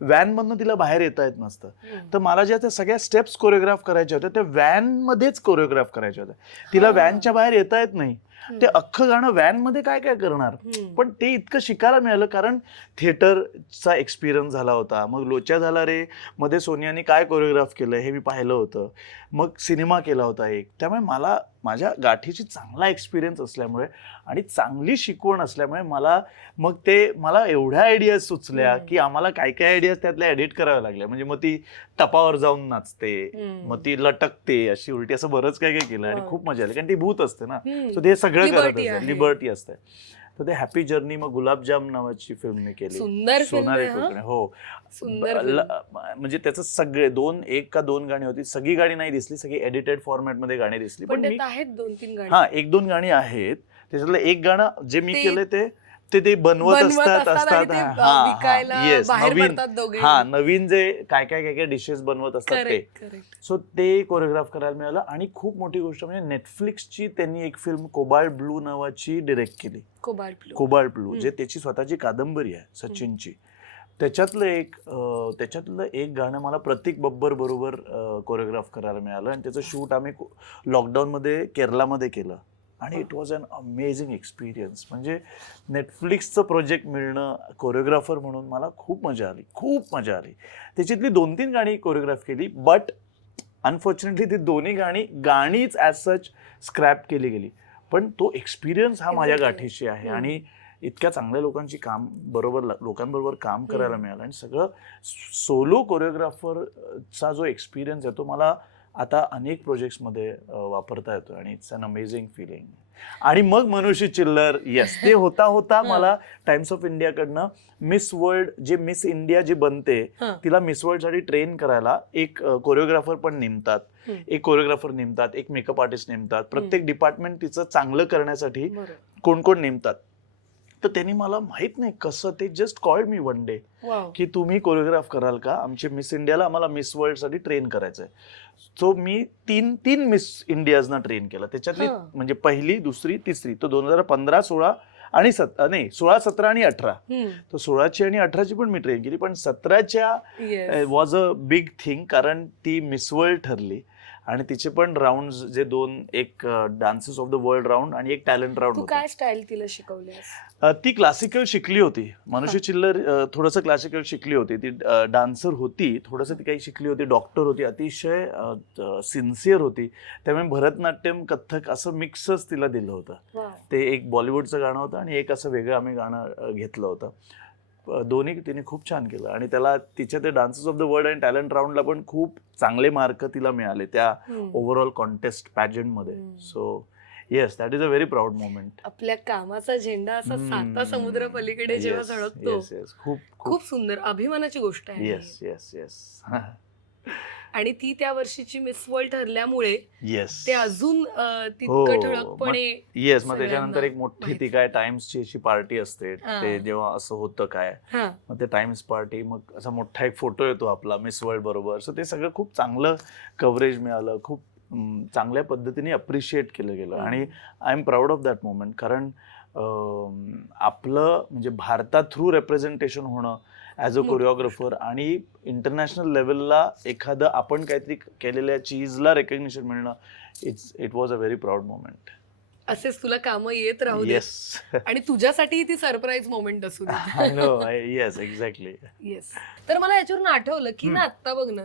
व्हॅन मधनं तिला बाहेर येता येत नसतं. तर मला ज्या त्या सगळ्या स्टेप्स कोरिओग्राफ करायच्या होत्या त्या व्हॅन मध्येच कोरिओग्राफ करायच्या होत्या. तिला व्हॅनच्या बाहेर येता येत नाही. ते अख्खं गाणं व्हॅन मध्ये काय काय करणार. पण ते इतकं शिकायला मिळालं, कारण थिएटरचा एक्सपिरियन्स झाला होता. मग लोचा झाला रे मध्ये सोनियाने काय कोरिओग्राफ केलं हे मी पाहिलं होतं. मग सिनेमा केला होता एक. त्यामुळे मला माझ्या गाठीची चांगला एक्सपिरियन्स असल्यामुळे आणि चांगली शिकवण असल्यामुळे मला एवढ्या आयडियाज सुचल्या की आम्हाला काय काय आयडियाज त्यातल्या एडिट कराव्या लागल्या. म्हणजे मग ती टपावर जाऊन नाचते, मग ती लटकते अशी उलटी, असं बरंच काय काय केलं. आणि खूप मजा आली, कारण ती भूत असते ना, सो ते सगळं करत असते, लिबर्टी असते. तर ते हॅपी जर्नी मग गुलाबजाम नावाची फिल्म मी केली. सोनारे कोकणे. हो, म्हणजे त्याचं सगळे 1 का 2 गाणी होती. सगळी गाणी नाही दिसली, सगळी एडिटेड फॉर्मॅट मध्ये गाणी दिसली. पण 1-2 गाणी हा 1-2 गाणी आहेत. त्याच्यातलं एक गाणं जे मी केलंय ते ते बनवत असतात आणि ते विकायला बाहेर पडतात दोघे. नवीन जे काय काय डिशेस बनवत असतात ते. करेक्ट. सो ते कोरिओग्राफ करायला मिळालं. आणि खूप मोठी गोष्ट म्हणजे नेटफ्लिक्सची त्यांनी एक फिल्म कोबाल्ट ब्लू नावाची डिरेक्ट केली. कोबाल्ट ब्लू जे त्याची स्वतःची कादंबरी आहे सचिनची. त्याच्यातलं एक गाणं मला प्रतीक बब्बर बरोबर कोरिओग्राफ करायला मिळालं. आणि त्याचं शूट आम्ही लॉकडाऊनमध्ये केरलामध्ये केलं. आणि it was an amazing experience. म्हणजे नेटफ्लिक्सचं प्रोजेक्ट मिळणं कोरिओग्राफर म्हणून मला खूप मजा आली. त्याच्यातली 2-3 गाणी कोरिओग्राफ केली. बट अनफॉर्च्युनेटली ती दोन्ही गाणीच ॲज सच स्क्रॅप केली गेली. पण तो एक्सपिरियन्स हा माझ्या गाठीशी आहे. आणि इतक्या चांगल्या लोकांबरोबर काम करायला मिळालं. आणि सगळं सोलो कोरिओग्राफरचा जो एक्सपिरियन्स आहे तो मला आता अनेक प्रोजेक्ट्समध्ये वापरता येतो. आणि इट्स अन अमेझिंग फिलिंग. आणि मग मनुष्य चिल्लर, येस, ते होता मला टाइम्स ऑफ इंडियाकडनं मिस वर्ल्ड मिस इंडिया जी बनते तिला मिस वर्ल्ड साठी ट्रेन करायला एक कोरिओग्राफर पण नेमतात, एक मेकअप आर्टिस्ट नेमतात. प्रत्येक डिपार्टमेंट तिचं चांगलं करण्यासाठी कोण कोण नेमतात. तर त्यांनी मला माहित नाही कसं ते just called me one day की तुम्ही कोरिओग्राफ कराल का, आमची मिस इंडियाला आम्हाला मिस वर्ल्ड साठी ट्रेन करायचंय. सो मी तीन मिस इंडियाजना ट्रेन केलं. त्याच्यातली म्हणजे पहिली, दुसरी, तिसरी. तो 2015, 16 आणि 16, 17 आणि 18. तर 16ची आणि 18ची पण मी ट्रेन केली. पण 17च्या वॉज अ बिग थिंग कारण ती मिस वर्ल्ड ठरली. आणि तिचे पण राऊंड जे 2, एक dances of the world round आणि एक टॅलेंट राऊंड. तू काय स्टाईल तिला शिकवलीस? ती क्लासिकल शिकली होती. मनुष्य चिल्लर थोडंसं क्लासिकल शिकली होती. ती डान्सर होती, थोडंसं ती काही शिकली होती, डॉक्टर होती, अतिशय सिन्सिअर होती. त्यामुळे भरतनाट्यम, कथ्थक असं मिक्सच तिला दिलं होतं. ते एक बॉलिवूडचं गाणं होतं आणि एक असं वेगळं आम्ही गाणं घेतलं होतं. दोन्ही तिने खूप छान केलं. आणि त्याला तिच्या ते डान्सेस ऑफ द वर्ल्ड आणि टॅलेंट राऊंडला पण खूप चांगले मार्क तिला मिळाले त्या ओव्हरऑल कॉन्टेस्ट पॅजंटमध्ये. So yes, that is a very proud moment. आपल्या कामाचा झेंडा असा 7 समुद्र पलीकडे जेव्हा झळकतो, खूप सुंदर अभिमानाची गोष्ट आहे. Yes yes yes. आणि ती त्या वर्षीची मिस वर्ल्ड ठरल्यामुळे ते अजून तितकं ठळकपणे. येस, मग त्याच्यानंतर एक मोठी ती काय टाइम्सची अशी पार्टी असते. ते जेव्हा असं होतं काय, मग ते टाइम्स पार्टी, मग असा मोठा एक फोटो येतो आपला मिस वर्ल्ड बरोबर. सो ते सगळं खूप चांगलं कव्हरेज मिळालं, खूप चांगल्या पद्धतीने अप्रिशिएट केलं गेलं. आणि I am proud of that moment. कारण आपलं म्हणजे भारतात थ्रू रेप्रेझेंटेशन होणं ॲज अ कोरिओग्राफर आणि इंटरनॅशनल लेवलला एखादं आपण काहीतरी केलेल्या चीजला रेकग्निशन मिळणं, it was a very proud moment. असेच तुला कामं येत राहू दे. आणि तुझ्यासाठी ती सरप्राईज मोमेंट असू दे. Yes, exactly. येस. तर मला याच्यावरून आठवलं की ना, आता बघ ना,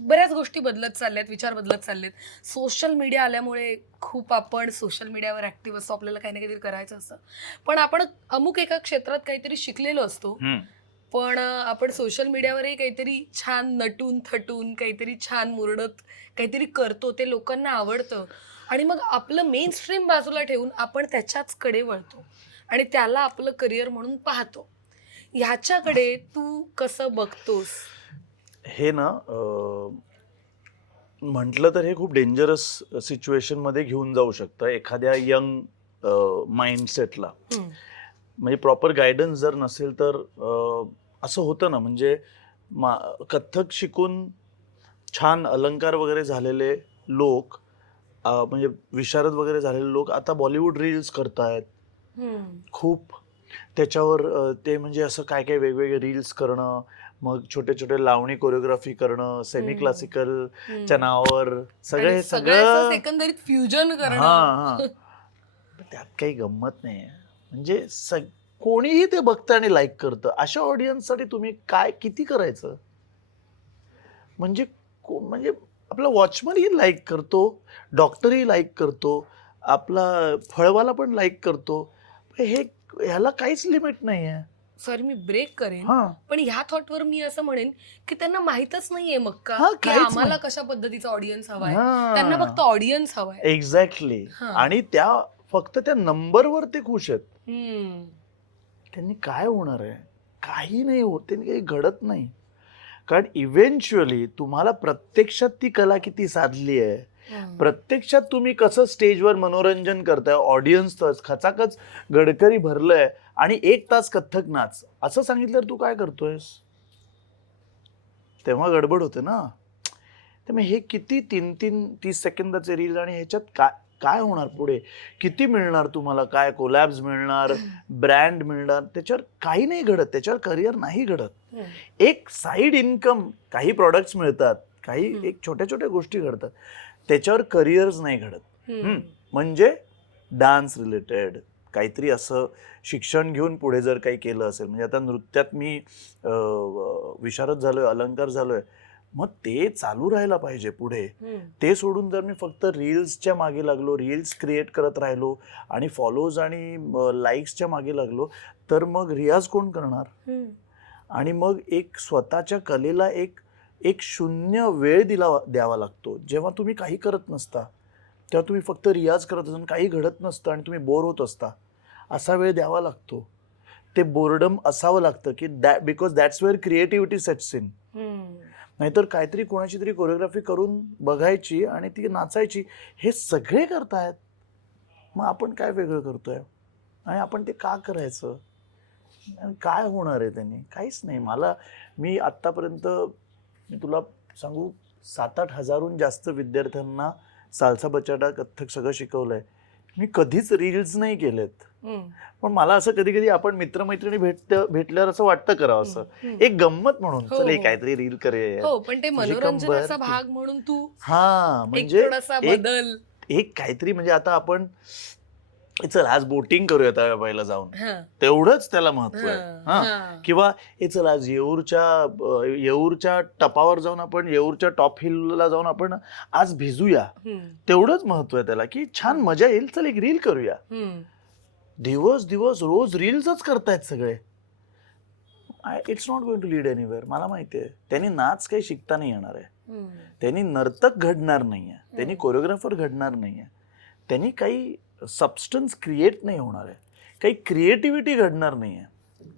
बऱ्याच गोष्टी बदलत चालल्यात, विचार बदलत चाललेत. सोशल मीडिया आल्यामुळे खूप आपण सोशल मीडियावर ऍक्टिव्ह असतो, आपल्याला काही ना काहीतरी करायचं असतं. पण आपण अमुक एका क्षेत्रात काहीतरी शिकलेलो असतो, पण आपण सोशल मीडियावरही काहीतरी छान नटून थटून काहीतरी छान मुरडत काहीतरी करतो, ते लोकांना आवडतं. आणि मग आपलं मेन स्ट्रीम बाजूला ठेवून आपण त्याच्याच कडे वळतो आणि त्याला आपलं करिअर म्हणून पाहतो. ह्याच्याकडे तू कसं बघतोस? हे ना, म्हटलं तर हे खूप डेंजरस सिच्युएशन मध्ये घेऊन जाऊ शकतं एखाद्या यंग माइंडसेटला. म्हणजे प्रॉपर गायडन्स जर नसेल तर असं होतं ना. म्हणजे कथ्थक शिकून छान अलंकार वगैरे झालेले लोक, म्हणजे विशारद वगैरे झालेले लोक आता बॉलिवूड रील्स करतायत खूप. त्याच्यावर ते म्हणजे असं काय काय वेगवेगळे रील्स करणं, मग छोटे छोटे लावणी कोरिओग्राफी करणं, सेमी क्लासिकल च्या नावावर सगळं एकंदरीत फ्युजन करणं. त्यात काही गंमत नाही. म्हणजे कोणीही ते बघतं आणि लाईक करतं. अशा ऑडियन्ससाठी तुम्ही काय किती करायचं? म्हणजे आपला वॉचमनही लाईक करतो, डॉक्टरही लाईक करतो, आपला फळवाला पण लाईक करतो. ह्याला काहीच लिमिट नाही आहे. सॉरी, मी ब्रेक करेन, पण ह्या थॉटवर मी असं म्हणेन की त्यांना माहितच नाहीये मग का की आम्हाला कशा पद्धतीचा ऑडियन्स हवाय. त्यांना फक्त ऑडियन्स हवाय. एक्झॅक्टली. आणि फक्त त्या नंबरवर ते खुश आहेत. त्यांनी काय होणार आहे? काही नाही होत, त्यांनी काही घडत नाही. कारण इव्हेंच्युअली तुम्हाला प्रत्यक्षात ती कला किती साधली आहे, प्रत्यक्षात तुम्ही कसं स्टेजवर मनोरंजन करताय, ऑडियन्स खचाखच गडकरी भरलंय आणि 1 तास कथ्थक नाच असं सांगितल्यावर तू काय करतोयस? तेव्हा गडबड होते ना. त्यामुळे हे किती 30 सेकंदाचे रील आणि ह्याच्यात काय काय होणार पुढे? किती मिळणार तुम्हाला? काय कोलॅब्स मिळणार, ब्रँड मिळणार? त्याच्यावर काही नाही घडत, त्याच्यावर करिअर नाही घडत. एक साईड इन्कम, काही प्रॉडक्ट्स मिळतात, काही एक छोट्या छोट्या गोष्टी घडतात, त्याच्यावर करिअर्स नाही घडत. म्हणजे डान्स रिलेटेड काहीतरी असं शिक्षण घेऊन पुढे जर काही केलं असेल, म्हणजे आता नृत्यात मी विशारद झालोय, अलंकार झालोय, मग ते चालू राहायला पाहिजे पुढे. ते सोडून जर मी फक्त रील्सच्या मागे लागलो, रील्स क्रिएट करत राहिलो आणि फॉलोज आणि लाईक्सच्या मागे लागलो, तर मग रियाज कोण करणार? आणि मग एक स्वतःच्या कलेला एक शून्य वेळ द्यावा लागतो. जेव्हा तुम्ही काही करत नसता तेव्हा तुम्ही फक्त रियाज करत असता, काही घडत नसतं आणि तुम्ही बोर होत असता, असा वेळ द्यावा लागतो. ते बोर्डम असावं लागतं की because that's where creativity sets in. नाहीतर काहीतरी कोणाची तरी कोरिओग्राफी करून बघायची आणि ती नाचायची, हे सगळे करतायत, मग आपण काय वेगळं करतोय आणि आपण ते का करायचं? काय होणार आहे त्यांनी? काहीच नाही. मी आत्तापर्यंत मी तुला सांगू 7-8 हजारहून जास्त विद्यार्थ्यांना साल्सा बचाटा कथ्थक सगळं शिकवलंय. मी कधीच रील्स नाही केलेत, पण मला असं कधी कधी आपण मित्रमैत्रिणी भेटल्यावर असं वाटतं करावं, असं एक गंमत म्हणून चल एक काहीतरी रील करूया. पण ते मनोरंजनाचा भाग म्हणून तू म्हणजे बदल एक काहीतरी, म्हणजे आता आपण चल आज बोटिंग करूया तव्याबाईला जाऊन, तेवढंच त्याला महत्व आहे. किंवा चल आज येऊरच्या टपावर जाऊन आपण, येऊरच्या टॉप हिलला जाऊन आपण आज भिजूया, तेवढंच महत्व आहे त्याला, की छान मजा येईल, चल एक रील करूया. दिवस रोज रील्सच करतायत सगळे. It's not going to lead anywhere. मला माहितीये त्यांनी नाच काही शिकता नाही येणार आहे, त्यांनी नर्तक घडणार नाहीये, त्यांनी कोरिओग्राफर घडणार नाहीये, त्यांनी काही सबस्टन्स क्रिएट नाही होणार आहे, काही क्रिएटिव्हिटी घडणार नाहीये,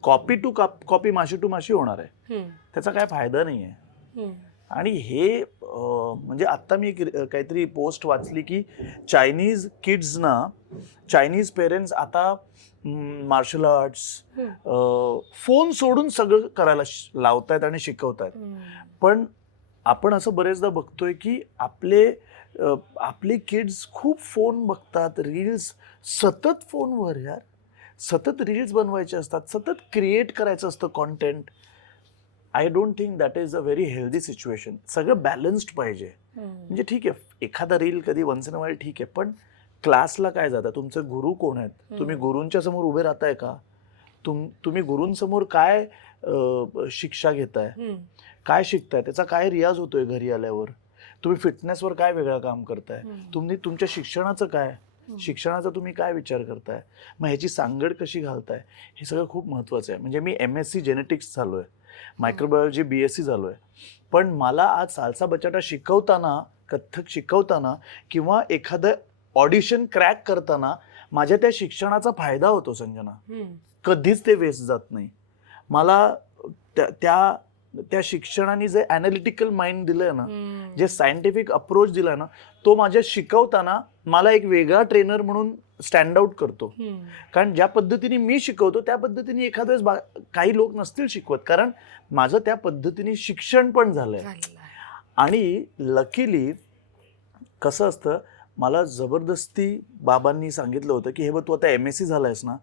कॉपी टू कॉपी, माशी टू माशी होणार आहे, त्याचा काय फायदा नाहीये. आणि हे म्हणजे आत्ता मी काहीतरी पोस्ट वाचली की चायनीज किड्सना, चायनीज पेरेंट्स आता मार्शल आर्ट्स, फोन सोडून सगळं करायला लावतायत आणि शिकवतायत. पण आपण असं बरेचदा बघतोय की आपले किड्स खूप फोन बघतात, रील्स, सतत फोनवर यार, सतत रील्स बनवायचे असतात, सतत क्रिएट करायचं असतं content. I don't think that is a very healthy situation. सगळं बॅलन्स्ड पाहिजे. म्हणजे ठीक आहे एखादा रील कधी वन्स इन अ व्हाईल ठीक आहे, पण क्लासला काय जाता? तुमचे गुरु कोण आहेत? तुम्ही गुरूंच्या समोर उभे राहताय का? तुम्ही गुरूंसमोर काय शिक्षा घेताय, काय शिकताय, त्याचा काय रियाज होतोय घरी आल्यावर? तुम्ही फिटनेसवर काय वेगळं काम करताय? तुम्ही तुमच्या शिक्षणाचं काय, शिक्षणाचा तुम्ही काय विचार करताय? मग ह्याची सांगड कशी घालताय? हे सगळं खूप महत्त्वाचं आहे. म्हणजे मी MSc जेनेटिक्स झालोय, मायक्रोबायोलॉजी BSc झालोय, पण मला आज साल्सा बचाटा शिकवताना, कथ्थक शिकवताना किंवा एखादं ऑडिशन क्रॅक करताना माझ्या त्या शिक्षणाचा फायदा होतो संजना. कधीच ते वेस्ट जात नाही. मला त्या शिक्षणाने जे अॅनालिटिकल माइंड दिलंय ना, जे सायंटिफिक अप्रोच दिलाय ना, तो माझ्या शिकवताना मला एक वेगळा ट्रेनर म्हणून स्टँड आउट करतो. कारण ज्या पद्धतीने मी शिकवतो त्या पद्धतीने एखाद्या वेळेस काही लोक नसतील शिकवत, कारण माझं त्या पद्धतीने शिक्षण पण झालंय. आणि लकीली कसं असतं, मला जबरदस्ती बाबांनी सांगितलं होतं की हे बघ तू आता MSc झालायस ना,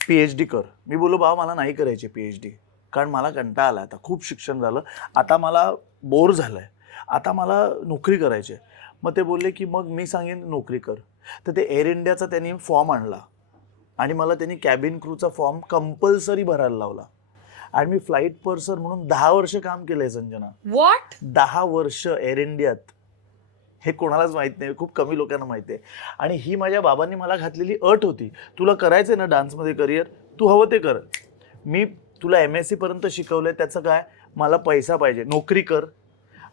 PhD कर. मी बोललो बाबा मला नाही करायची PhD, कारण मला कंटाळा आला, आता खूप शिक्षण झालं, आता मला बोर झालंय, आता मला नोकरी करायची. मग ते बोलले की मग मी सांगेन नोकरी कर. तर ते एअर इंडियाचा त्यांनी फॉर्म आणला आणि मला त्यांनी कॅबिन क्रूचा फॉर्म कंपल्सरी भरायला लावला. आणि मी फ्लाईट पर्सन म्हणून 10 वर्ष काम केलंय संजना. 10 वर्ष एअर इंडियात. हे कोणालाच माहित नाही, खूप कमी लोकांना माहिती आहे. आणि ही माझ्या बाबांनी मला घातलेली अट होती, तुला करायचंय ना डान्समध्ये करिअर, तू हवं ते कर, मी तुला MSc पर्यंत शिकवलंय, त्याचं काय, मला पैसा पाहिजे, नोकरी कर.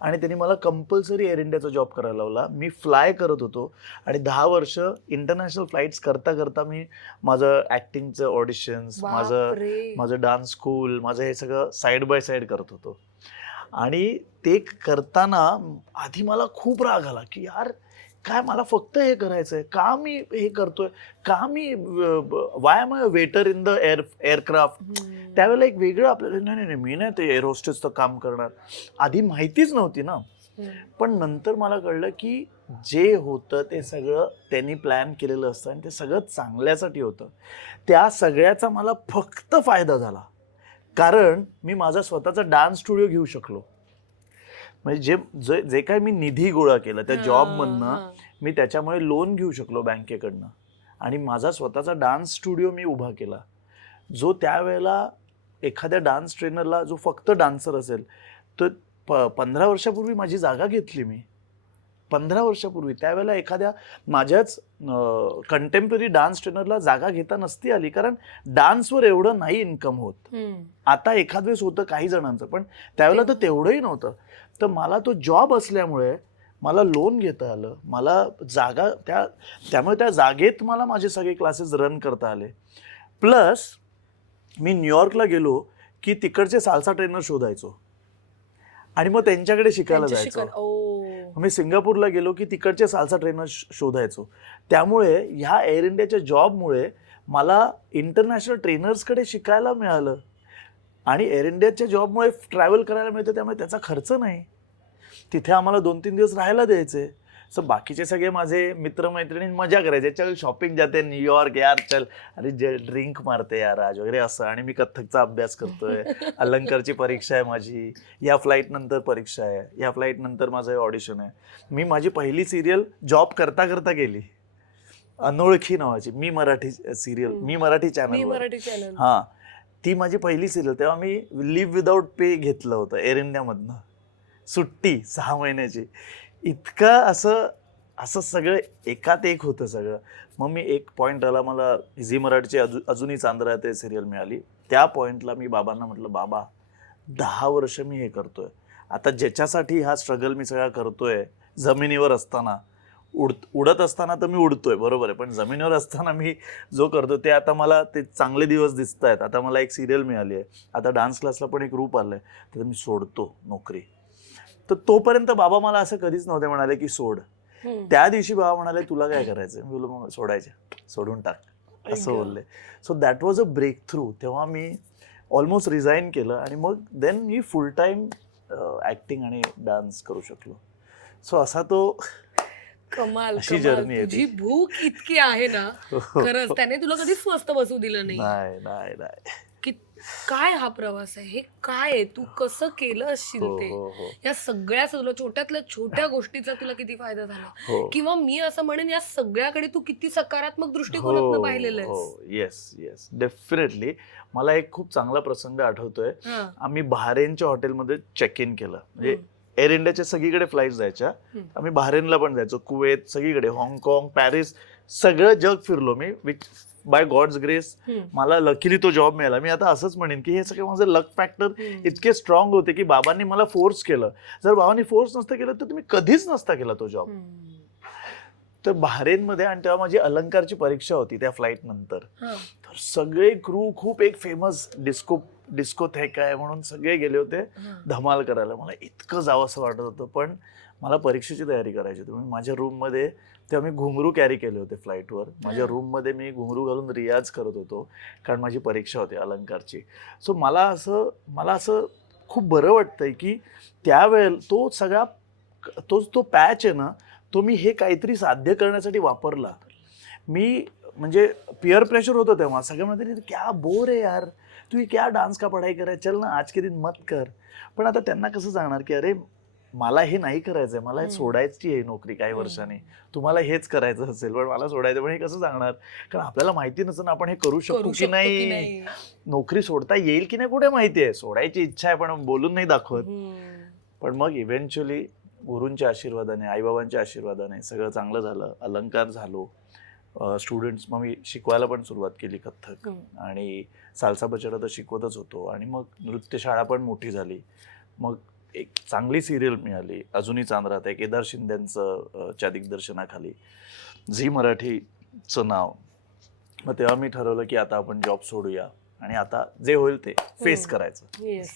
आणि त्यांनी मला कंपल्सरी एअर इंडियाचा जॉब करायला लावला. मी फ्लाय करत होतो आणि 10 वर्ष इंटरनॅशनल फ्लाईट्स करता करता मी माझं ॲक्टिंगचं ऑडिशन्स, माझं डान्स स्कूल, माझं हे सगळं साईड बाय साईड करत होतो. आणि ते करताना आधी मला खूप राग आला की यार काय मला फक्त हे करायचंय, का मी हे करतोय, का मी why am a waiter in the aircraft. त्यावेळेला एक वेगळं आपल्याला, नाही नाही मी नाही ते एअर होस्टेसचं काम करणार. आधी माहितीच नव्हती ना. पण नंतर मला कळलं की जे होतं ते सगळं त्यांनी प्लॅन केलेलं असतं आणि ते सगळं चांगल्यासाठी होतं. त्या सगळ्याचा मला फक्त फायदा झाला कारण मी माझा स्वतःचा डान्स स्टुडिओ घेऊ शकलो. म्हणजे जे जे काय मी निधी गोळा केला त्या जॉबमधनं, मी त्याच्यामुळे लोन घेऊ शकलो बँकेकडनं आणि माझा स्वतःचा डान्स स्टुडिओ मी उभा केला. जो त्यावेळेला एखाद्या डान्स ट्रेनरला जो फक्त डान्सर असेल तर 15 वर्षापूर्वी माझी जागा घेतली मी. 15 वर्षापूर्वी त्यावेळेला एखाद्या माझ्याच कंटेम्पररी डान्स ट्रेनरला जागा घेता नसती आली कारण डान्सवर एवढं नाही इन्कम होत. आता एखाद वेळेस होतं काही जणांचं, पण त्यावेळेला तर तेवढंही नव्हतं. तर मला तो जॉब असल्यामुळे मला लोन घेता आलं, मला जागा त्यामुळे त्या जागेत मला माझे सगळे क्लासेस रन करता आले. प्लस मी न्यूयॉर्कला गेलो की तिकडचे साल्सा ट्रेनर शोधायचो आणि मग त्यांच्याकडे शिकायला जायचो. मी सिंगापूरला गेलो की तिकडचे साल्सा ट्रेनर शोधायचो. त्यामुळे ह्या एअर इंडियाच्या जॉबमुळे मला इंटरनॅशनल ट्रेनर्सकडे शिकायला मिळालं आणि एअर इंडियाच्या जॉबमुळे ट्रॅव्हल करायला मिळतं, त्यामुळे त्याचा खर्च नाही. तिथे आम्हाला 2-3 दिवस राहायला द्यायचे. सो बाकीचे सगळे माझे मित्रमैत्रिणी मजा करायचे, चल शॉपिंग जाते न्यूयॉर्क यार, चल अरे ड्रिंक मारते यार आज वगैरे असं. आणि मी कथ्थकचा अभ्यास करतोय, अलंकारची परीक्षा आहे माझी, या फ्लाईट नंतर परीक्षा आहे, या फ्लाईट नंतर माझं ऑडिशन आहे. मी माझी पहिली सिरियल जॉब करता करता गेली, अनोळखी नावाची, मी मराठी सिरियल, मी मराठी चॅनल. हां, ती माझी पहिली सिरियल. तेव्हा मी लिव्ह विदाऊट पे घेतलं होतं एअर इंडियामधनं, सुट्टी 6 महिन्याची. इतकं असं सगळं एकात एक होतं सगळं. मग मी एक पॉईंट आला, मला झी मराठीची अजूनही चांद्रा ते सिरियल मिळाली. त्या पॉईंटला मी बाबांना म्हटलं, बाबा 10 वर्ष मी हे करतोय, आता ज्याच्यासाठी हा स्ट्रगल मी सगळा करतोय, जमिनीवर असताना उडत असताना तर मी उडतोय बरोबर आहे, पण जमिनीवर असताना मी जो करतो ते आता मला ते चांगले दिवस दिसत आहेत. आता मला एक सिरियल मिळाली आहे, आता डान्स क्लासला पण एक रूप आलंय, तर मी सोडतो नोकरी. तर तोपर्यंत बाबा मला असं कधीच नव्हते म्हणाले की सोड. त्या दिवशी बाबा म्हणाले तुला काय करायचं, मी बोललो मग सोडायचे, सोडून टाक असं बोलले. So that was a breakthrough. तेव्हा मी ऑलमोस्ट रिझाईन केलं आणि मग देन मी फुल टाईम ॲक्टिंग आणि डान्स करू शकलो. सो असा तो कमाल, अशी जर्नी आहे. तुझी भूक इतकी आहे ना, खरंच त्याने तुला कधीच स्वस्त बसू दिलं नाही. नाही की काय हा प्रवास आहे, हे काय आहे, तू कसं केलं असशील ते, या सगळ्या छोट्यातल्या छोट्या गोष्टीचा तुला किती फायदा झाला, किंवा मी असं म्हणेन या सगळ्याकडे तू किती सकारात्मक दृष्टिकोनातून पाहिलेलं आहे. Yes definitely. मला एक खूप चांगला प्रसंग आठवतोय. आम्ही बहारेनच्या हॉटेलमध्ये चेक इन केलं. म्हणजे एअर इंडियाच्या सगळीकडे फ्लाईट जायच्या, आम्ही बहारेनला पण जायचो, कुवेत, सगळीकडे, हाँगकाँग, पॅरिस, सगळं जग फिरलो मी. विच बाय गॉड्स ग्रेस मला लकीली तो जॉब मिळाला. मी आता असंच म्हणेन की हे सगळे माझं लक फॅक्टर इतके स्ट्रॉंग होते की बाबांनी मला फोर्स केलं. जर बाबांनी फोर्स नसतं केलं तर तुम्ही कधीच नसता केला तो जॉब. तर बहारेनमध्ये, आणि तेव्हा माझी अलंकारची परीक्षा होती त्या फ्लाईट नंतर, तर सगळे क्रू, खूप एक फेमस डिस्कोथेक आहे म्हणून सगळे गेले होते धमाल करायला. मला इतकं जावं असं वाटत होतं, पण मला परीक्षेची तयारी करायची होती. माझ्या रूममध्ये तेव्हा मी घुंगरू कॅरी केले होते फ्लाईटवर. माझ्या रूममध्ये मी घुंगरू घालून रियाज करत होतो कारण माझी परीक्षा होती अलंकारची. सो मला असं खूप बरं वाटतंय की त्यावेळेला तो सगळा तो पॅच आहे ना, तो मी हे काहीतरी साध्य करण्यासाठी वापरला. मी म्हणजे पिअर प्रेशर होतं तेव्हा, सगळं म्हणते क्या बोर आहे यार, तू क्या डान्स का पढाई कराय, चल ना आज के दिन मत कर. पण आता त्यांना कसं सांगणार की अरे मला हे नाही करायचंय, मला हे सोडायची आहे नोकरी काही वर्षांनी, तुम्हाला हेच करायचं असेल पण मला सोडायचं, पण हे कसं सांगणार, कारण आपल्याला माहिती नसतं ना आपण हे करू शकतो की नाही, नोकरी सोडता येईल की नाही कुठे माहिती आहे, सोडायची इच्छा आहे पण बोलून नाही दाखवत. पण मग इव्हेंच्युअली गुरूंच्या आशीर्वादाने, आईबाबांच्या आशीर्वादाने सगळं चांगलं झालं. अलंकार झालो, स्टुडंट्स, मग मी शिकवायला पण सुरुवात केली कथ्थक, आणि साल्सा बचाडा तर शिकवतच होतो. आणि मग नृत्यशाळा पण मोठी झाली. मग एक चांगली सिरियल मिळाली, अजूनही चांद्रात आहे, केदार शिंदेंचं च्या दिग्दर्शनाखाली, झी मराठीचं नाव. मग तेव्हा मी ठरवलं की आता आपण जॉब सोडूया आणि आता जे होईल ते फेस करायचं. येस.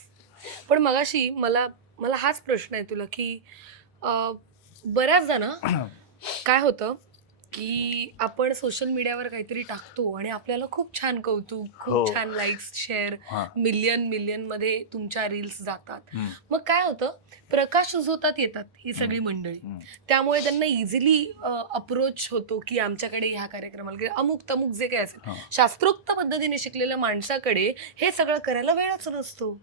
पण मगाशी मला हाच प्रश्न आहे तुला की बऱ्याचदा ना काय होतं की आपण सोशल मीडियावर काहीतरी टाकतो आणि आपल्याला खूप छान कौतुक, हो. खूप छान लाईक्स, शेअर, हा. मिलियन मध्ये तुमच्या रील्स जातात. हम्म. मग काय होतं, प्रकाश उजवतात येतात ही सगळी मंडळी. हम्म. त्यामुळे त्यांना इझिली अप्रोच होतो की आमच्याकडे ह्या कार्यक्रमाला किंवा अमुक तमुक जे काही असेल, हा. शास्त्रोक्त पद्धतीने शिकलेल्या माणसाकडे हे सगळं करायला वेळच नसतो.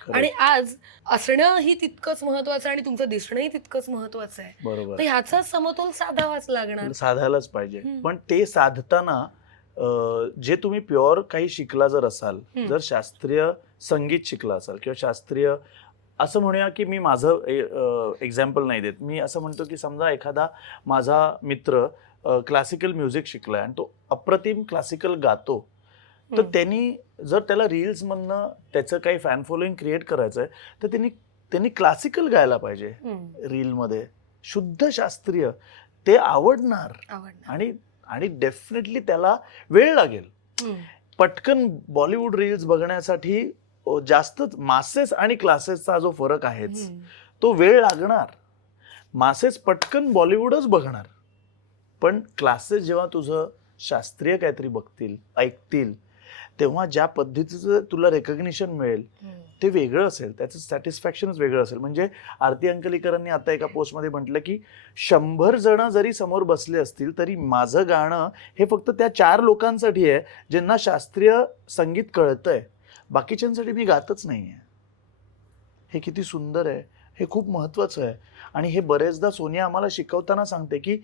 Correct. आणि आज असणंही तितकंच महत्वाचं आणि तुमचं दिसणंही तितकंच महत्वाचं आहे. बरोबर तर ह्याचा समतोल साधावाच लागणार. साधायलाच पाहिजे. हम्म. पण ते साधताना जे तुम्ही प्युअर काही शिकला जर असाल, हम्म. जर शास्त्रीय संगीत शिकला असाल किंवा शास्त्रीय, असं म्हणूया की मी माझं एक्झाम्पल नाही देत, मी असं म्हणतो की समजा एखादा माझा मित्र क्लासिकल म्युझिक शिकलाय आणि तो अप्रतिम क्लासिकल गातो, तर हम्म. त्यांनी जर त्याला रील्स मधनं त्याचं काही फॅन फॉलोईंग क्रिएट करायचं आहे, तर त्यांनी क्लासिकल गायला पाहिजे. हम्म. रीलमध्ये शुद्ध शास्त्रीय ते आवडणार. आवडणार. आणि डेफिनेटली त्याला वेळ लागेल. हम्म. पटकन बॉलिवूड रील्स बघण्यासाठी जास्तच मासेस आणि क्लासेसचा जो फरक आहेच, हम्म. तो वेळ लागणार. मासेस पटकन बॉलिवूडच बघणार, पण क्लासेस जेव्हा तुझं शास्त्रीय काहीतरी बघतील, ऐकतील, तेव्हा ज्या पद्धतीचं तुला रेकग्निशन मिळेल हम्म. ते वेगळं असेल, त्याचं सॅटिस्फॅक्शनच वेगळं असेल. म्हणजे आरती अंकलीकरांनी आता एका पोस्टमध्ये म्हटलं की 100 जण जरी समोर बसले असतील तरी माझं गाणं हे फक्त त्या 4 लोकांसाठी आहे ज्यांना शास्त्रीय संगीत कळतंय, बाकीच्यांसाठी मी गातच नाही आहे. हे किती सुंदर आहे, हे खूप महत्त्वाचं आहे. आणि हे बरेचदा सोनिया आम्हाला शिकवताना सांगते की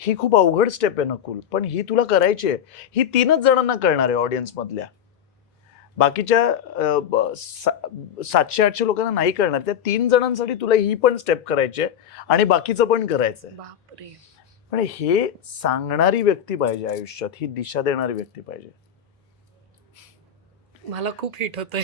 ही खूप अवघड स्टेप आहे नकुल, पण ही तुला करायची आहे. ही 3च जणांना कळणार आहे ऑडियन्समधल्या, बाकीच्या 700-800 लोकांना नाही कळणार. त्या 3 जणांसाठी तुला ही पण स्टेप करायची आहे आणि बाकीचं पण करायचं आहे. बापरे. पण हे सांगणारी व्यक्ती पाहिजे आयुष्यात, ही दिशा देणारी व्यक्ती पाहिजे. मला खूप हिट होतंय.